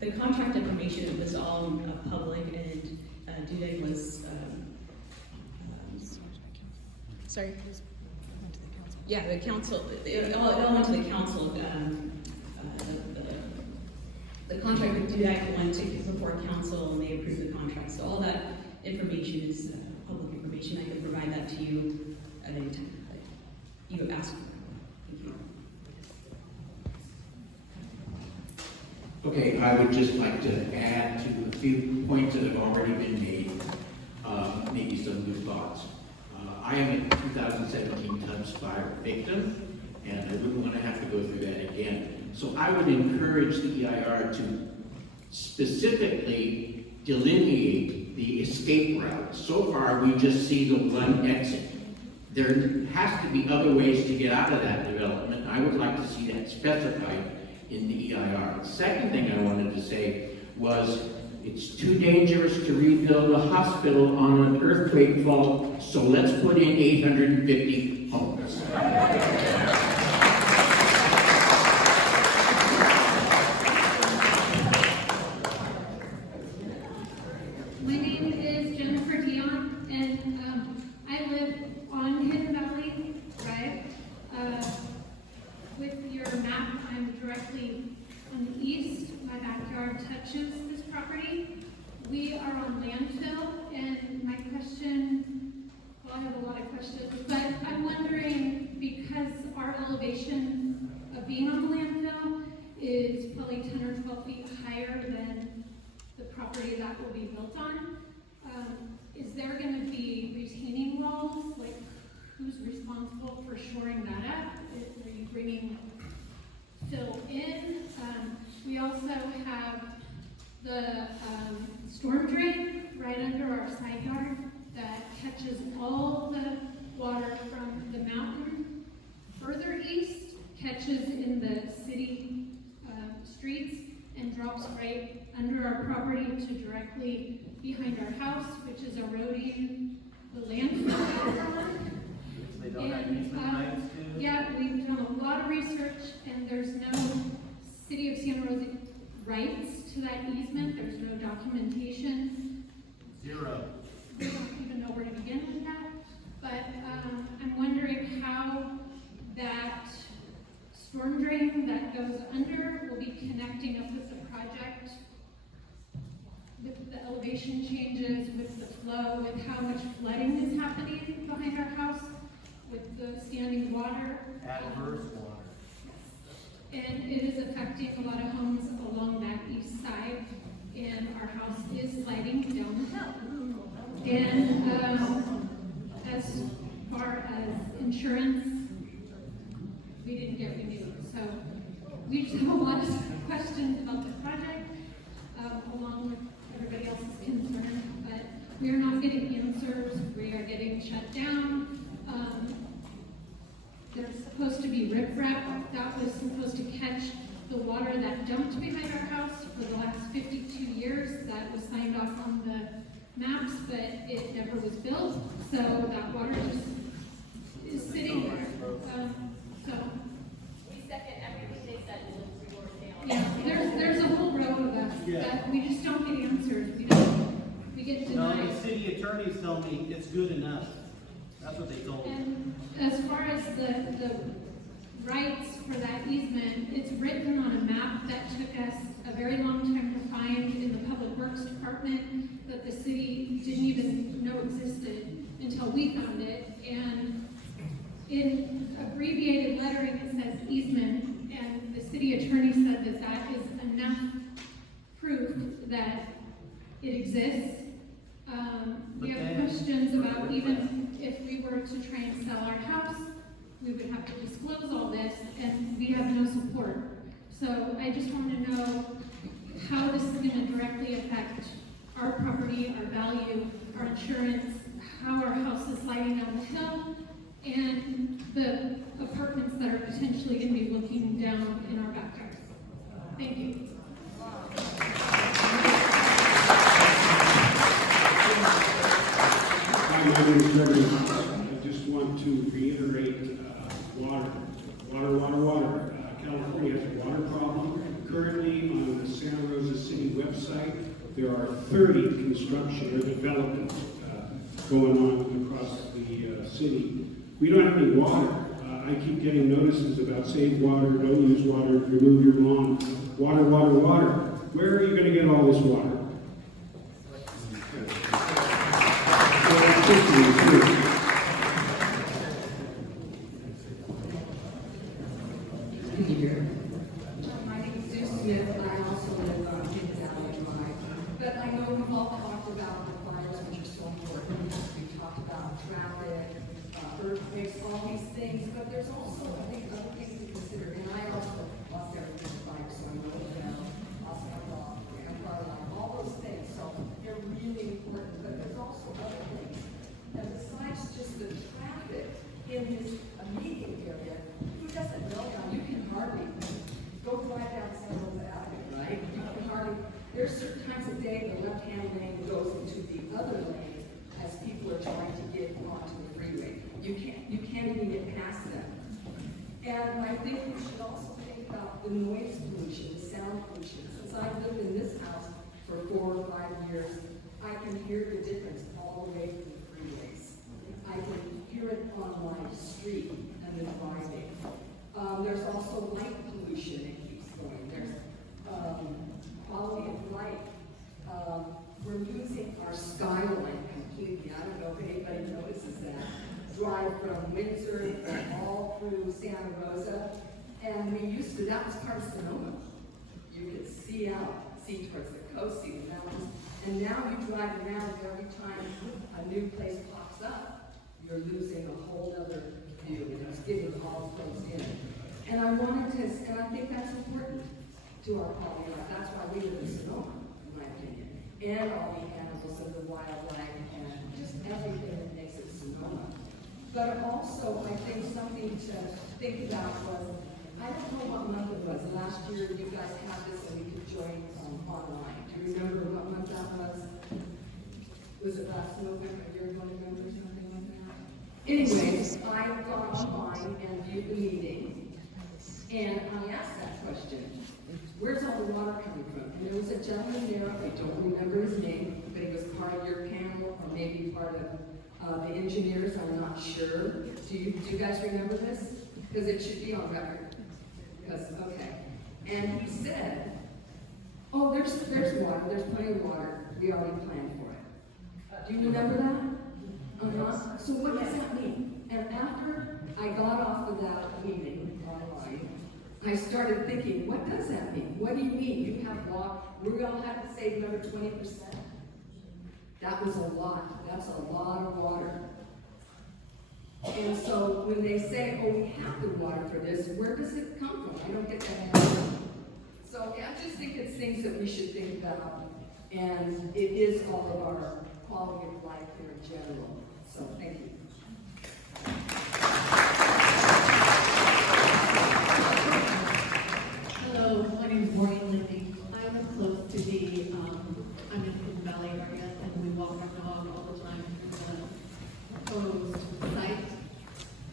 the contract information was all public, and Dudek was. Sorry. Yeah, the council. It all went to the council. The contract with Dudek went to before council, and they approved the contract. So all that information is public information. I can provide that to you at any time that you ask for. Thank you. Okay, I would just like to add to a few points that have already been made, maybe some new thoughts. I am a 2017 Tubbs fire victim, and I wouldn't want to have to go through that again. So I would encourage the EIR to specifically delineate the escape route. So far, we just see the one exit. There has to be other ways to get out of that development. I would like to see that specified in the EIR. The second thing I wanted to say was it's too dangerous to rebuild a hospital on an earthquake fault, so let's put in 850 homes. My name is Jennifer Dion, and I live on Hidden Valley Drive. With your map, I'm directly on the east. My backyard touches this property. We are on landfill, and my question, well, I have a lot of questions, but I'm wondering, because our elevation of being on the landfill is probably 10 or 12 feet higher than the property that will be built on, is there going to be retaining walls? Like, who's responsible for shoring that up? Are you bringing fill in? We also have the storm drain right under our side yard that catches all the water from the mountain further east, catches in the city streets, and drops right under our property to directly behind our house, which is eroding the landfill. They don't have easement rights to? Yeah, we've done a lot of research, and there's no City of Santa Rosa rights to that easement. There's no documentation. Zero. We don't even know where to begin with that. But I'm wondering how that storm drain that goes under will be connecting up with the project, with the elevation changes, with the flow, with how much flooding is happening behind our house, with the standing water. Adverse water. And it is affecting a lot of homes along that east side, and our house is sliding down the hill. And as far as insurance, we didn't get renewed. So we just have a lot of questions about the project, along with everybody else's concern, but we are not getting answers. We are getting shut down. There's supposed to be riprap that was supposed to catch the water that dumped behind our house for the last 52 years. That was signed off on the maps, but it never was built. So that water just is sitting there. So We second everything they said in the yeah, there's a whole row of us Yeah. that we just don't get answers. We get No, denied. the city attorneys tell me it's good enough. That's what they told me. And as far as the rights for that easement, it's written on a map that took us a very long time to find in the Public Works Department that the city didn't even know existed until we found it. And in abbreviated lettering, it says easement, and the city attorney said that that is enough proof that it exists. We have questions about even if we were to try and sell our house, we would have to disclose all this, and we have no support. So I just want to know how this is going to directly affect our property, our value, our insurance, how our house is sliding down the hill, and the apartments that are potentially going to be looking down in our backyard. Thank you. My name is Reverend House. I just want to reiterate water. California has a water problem. Currently, on the Santa Rosa City website, there are 30 construction or development going on across the city. We don't have any water. I keep getting notices about save water, don't use water, remove your lawn. Water. Where are you going to get all this water? My name is Sue Smith, and I also live on Hidden Valley Drive. But I know we've all talked about the fires, which are so important. We talked about traffic, earthquakes, all these things, but there's also, I think, other things to consider. And I also lost everything to fire, so I know that lost my dog, grandfather, all those things. So they're really important, but there's also other things. And besides just the traffic in this immediate area, who doesn't know now? You can hardly go drive down You can't even get past them. And I think we should also think about the noise pollution, the sound pollution. Since I've lived in this house for 4 or 5 years, I can hear the difference all the way from the freeways. I can hear it on my street and the driving. There's also light pollution, it keeps going. There's quality of life. We're losing our skyline completely. I don't know if anybody notices that. Drive from Windsor all through Santa Rosa, and we used to, that was part of Sonoma. You could see towards the coast, see the mountains, and now you drive around every time a new place pops up, you're losing a whole other view, and it's getting all closed in. And I think that's important to our quality of life. That's why we live in Sonoma, in my opinion. And all the animals and the wildlife and just everything that makes it Sonoma. But also, I think something to think about was, I don't know what month it was. Last year, you guys had this and we could join online. Do you remember what month that was? Was it last November? You're going to remember something like that? Anyways, I got online and viewed the meeting, and I asked that question. Where's all the water coming from? And there was a gentleman there, I don't remember his name, but he was part of your panel, or maybe part of the engineers, I'm not sure. Do you guys remember this? Because it should be on record. Okay. And he said, oh, there's water, there's plenty of water, we already planned for it. Do you remember that? So what does that mean? And after I got off of that meeting online, I started thinking, what does that mean? What do you mean? You have water, we're going to have to save another 20%? That was a lot. That's a lot of water. And so when they say, oh, we have the water for this, where does it come from? I don't get that answer. So yeah, I just think it's things that we should think about. And it is all of our quality of life here in general. So thank you. Hello, my name is Maureen Lindy. I live close to the, I'm in the Valley area, and we walk our dog all the time through the proposed site,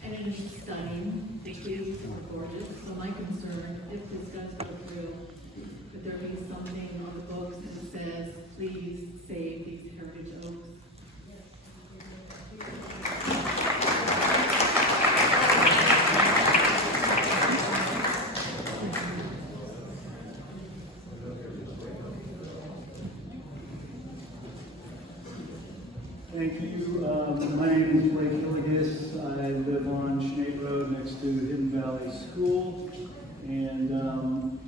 and it is stunning. The kids are gorgeous. So my concern, if this does go through, would there be something on the books that says, please save these heritage oaks? Thank you. My name is Ray Killigas. I live on Chanate Road next to Hidden Valley School. And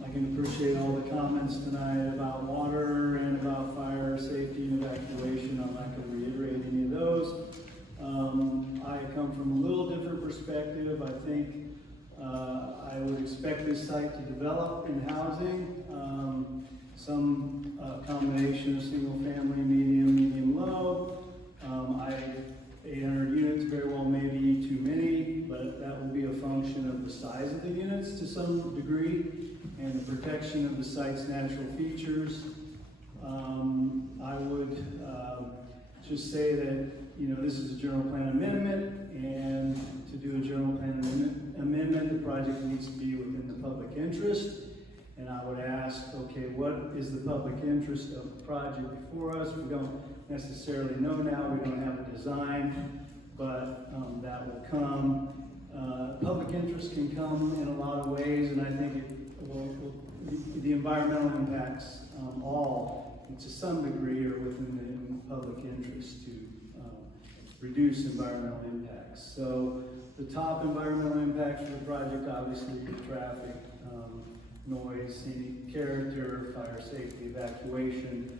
I can appreciate all the comments tonight about water and about fire safety and evacuation. I'm not going to reiterate any of those. I come from a little different perspective. I think I would expect this site to develop in housing. Some combination of single family, medium, low. 800 units very well may be too many, but that will be a function of the size of the units to some degree and the protection of the site's natural features. I would just say that, this is a general plan amendment, and to do a general plan amendment, the project needs to be within the public interest. And I would ask, okay, what is the public interest of the project before us? We don't necessarily know now, we don't have a design, but that will come. Public interest can come in a lot of ways, and I think the environmental impacts all, to some degree, are within the public interest to reduce environmental impacts. So the top environmental impacts for the project, obviously, are traffic, noise, scenic character, fire safety, evacuation.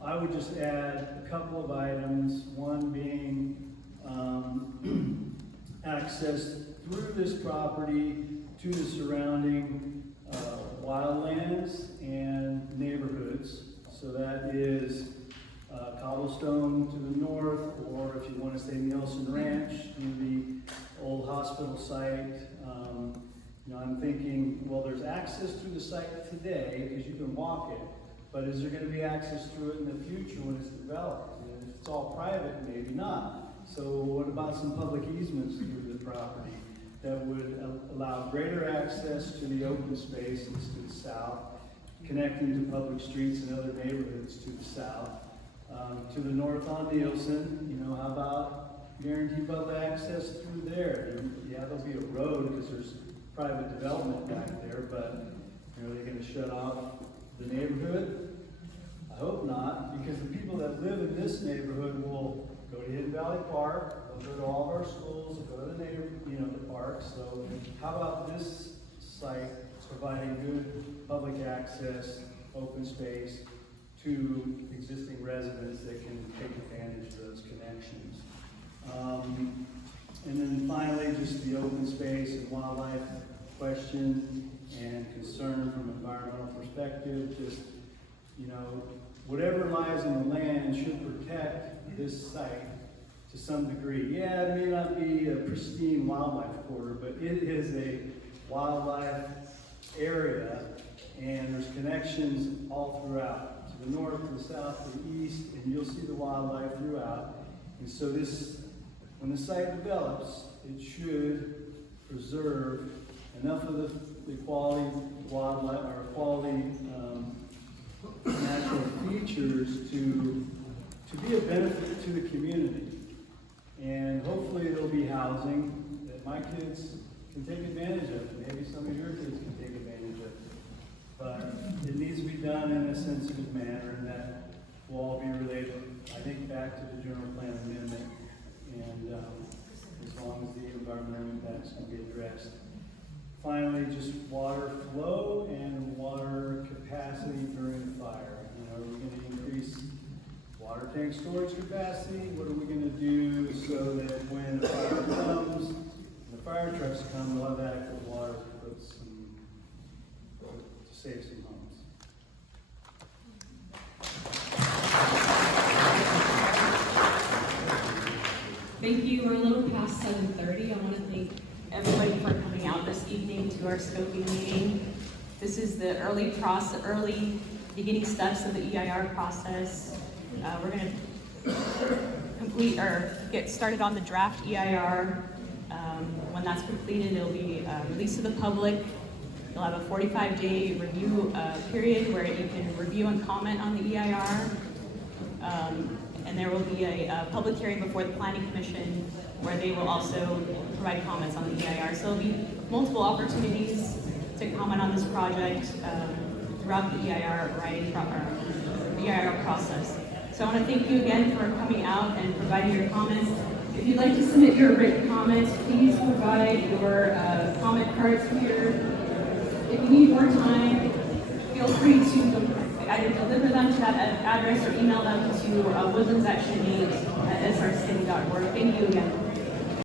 I would just add a couple of items, one being access through this property to the surrounding wildlands and neighborhoods. So that is Cobblestone to the north, or if you want to say Nielsen Ranch, to the old hospital site. I'm thinking, well, there's access through the site today because you can walk it, but is there going to be access through it in the future when it's developed? And if it's all private, maybe not. So what about some public easements through the property that would allow greater access to the open spaces to the south, connecting to public streets and other neighborhoods to the south? To the north on Nielsen, you know, how about guarantee public access through there? Yeah, there'll be a road because there's private development back there, but are they going to shut off the neighborhood? I hope not, because the people that live in this neighborhood will go to Hidden Valley Park, they'll go to all of our schools, they'll go to the parks. So how about this site providing good public access, open space to existing residents that can take advantage of those connections? And then finally, just the open space and wildlife question and concern from an environmental perspective. Just, you know, whatever lies on the land should protect this site to some degree. Yeah, it may not be a pristine wildlife corridor, but it is a wildlife area, and there's connections all throughout, to the north, to the south, to the east, and you'll see the wildlife throughout. And so this, when the site develops, it should preserve enough of the quality wildlife or quality natural features to be a benefit to the community. And hopefully there'll be housing that my kids can take advantage of. Maybe some of your kids can take advantage of. But it needs to be done in a sensitive manner, and that will all be related, I think, back to the general plan amendment. And as long as the environmental impacts can be addressed. Finally, just water flow and water capacity during the fire. You know, are we going to increase water tank storage capacity? What are we going to do so that when the fire comes, and the fire trucks come, we'll have adequate water to save some homes? Thank you. We're a little past 7:30. I want to thank everybody for coming out this evening to our scoping meeting. This is the early beginning steps of the EIR process. We're going to complete or get started on the draft EIR. When that's completed, it'll be released to the public. You'll have a 45-day review period where you can review and comment on the EIR. And there will be a public hearing before the Planning Commission where they will also provide comments on the EIR. So there'll be multiple opportunities to comment on this project throughout the EIR EIR process. So I want to thank you again for coming out and providing your comments. If you'd like to submit your written comments, please provide your comment cards here. If you need more time, feel free to either deliver them to that address or email them to woodlands@chanate@srcity.org. Thank you again.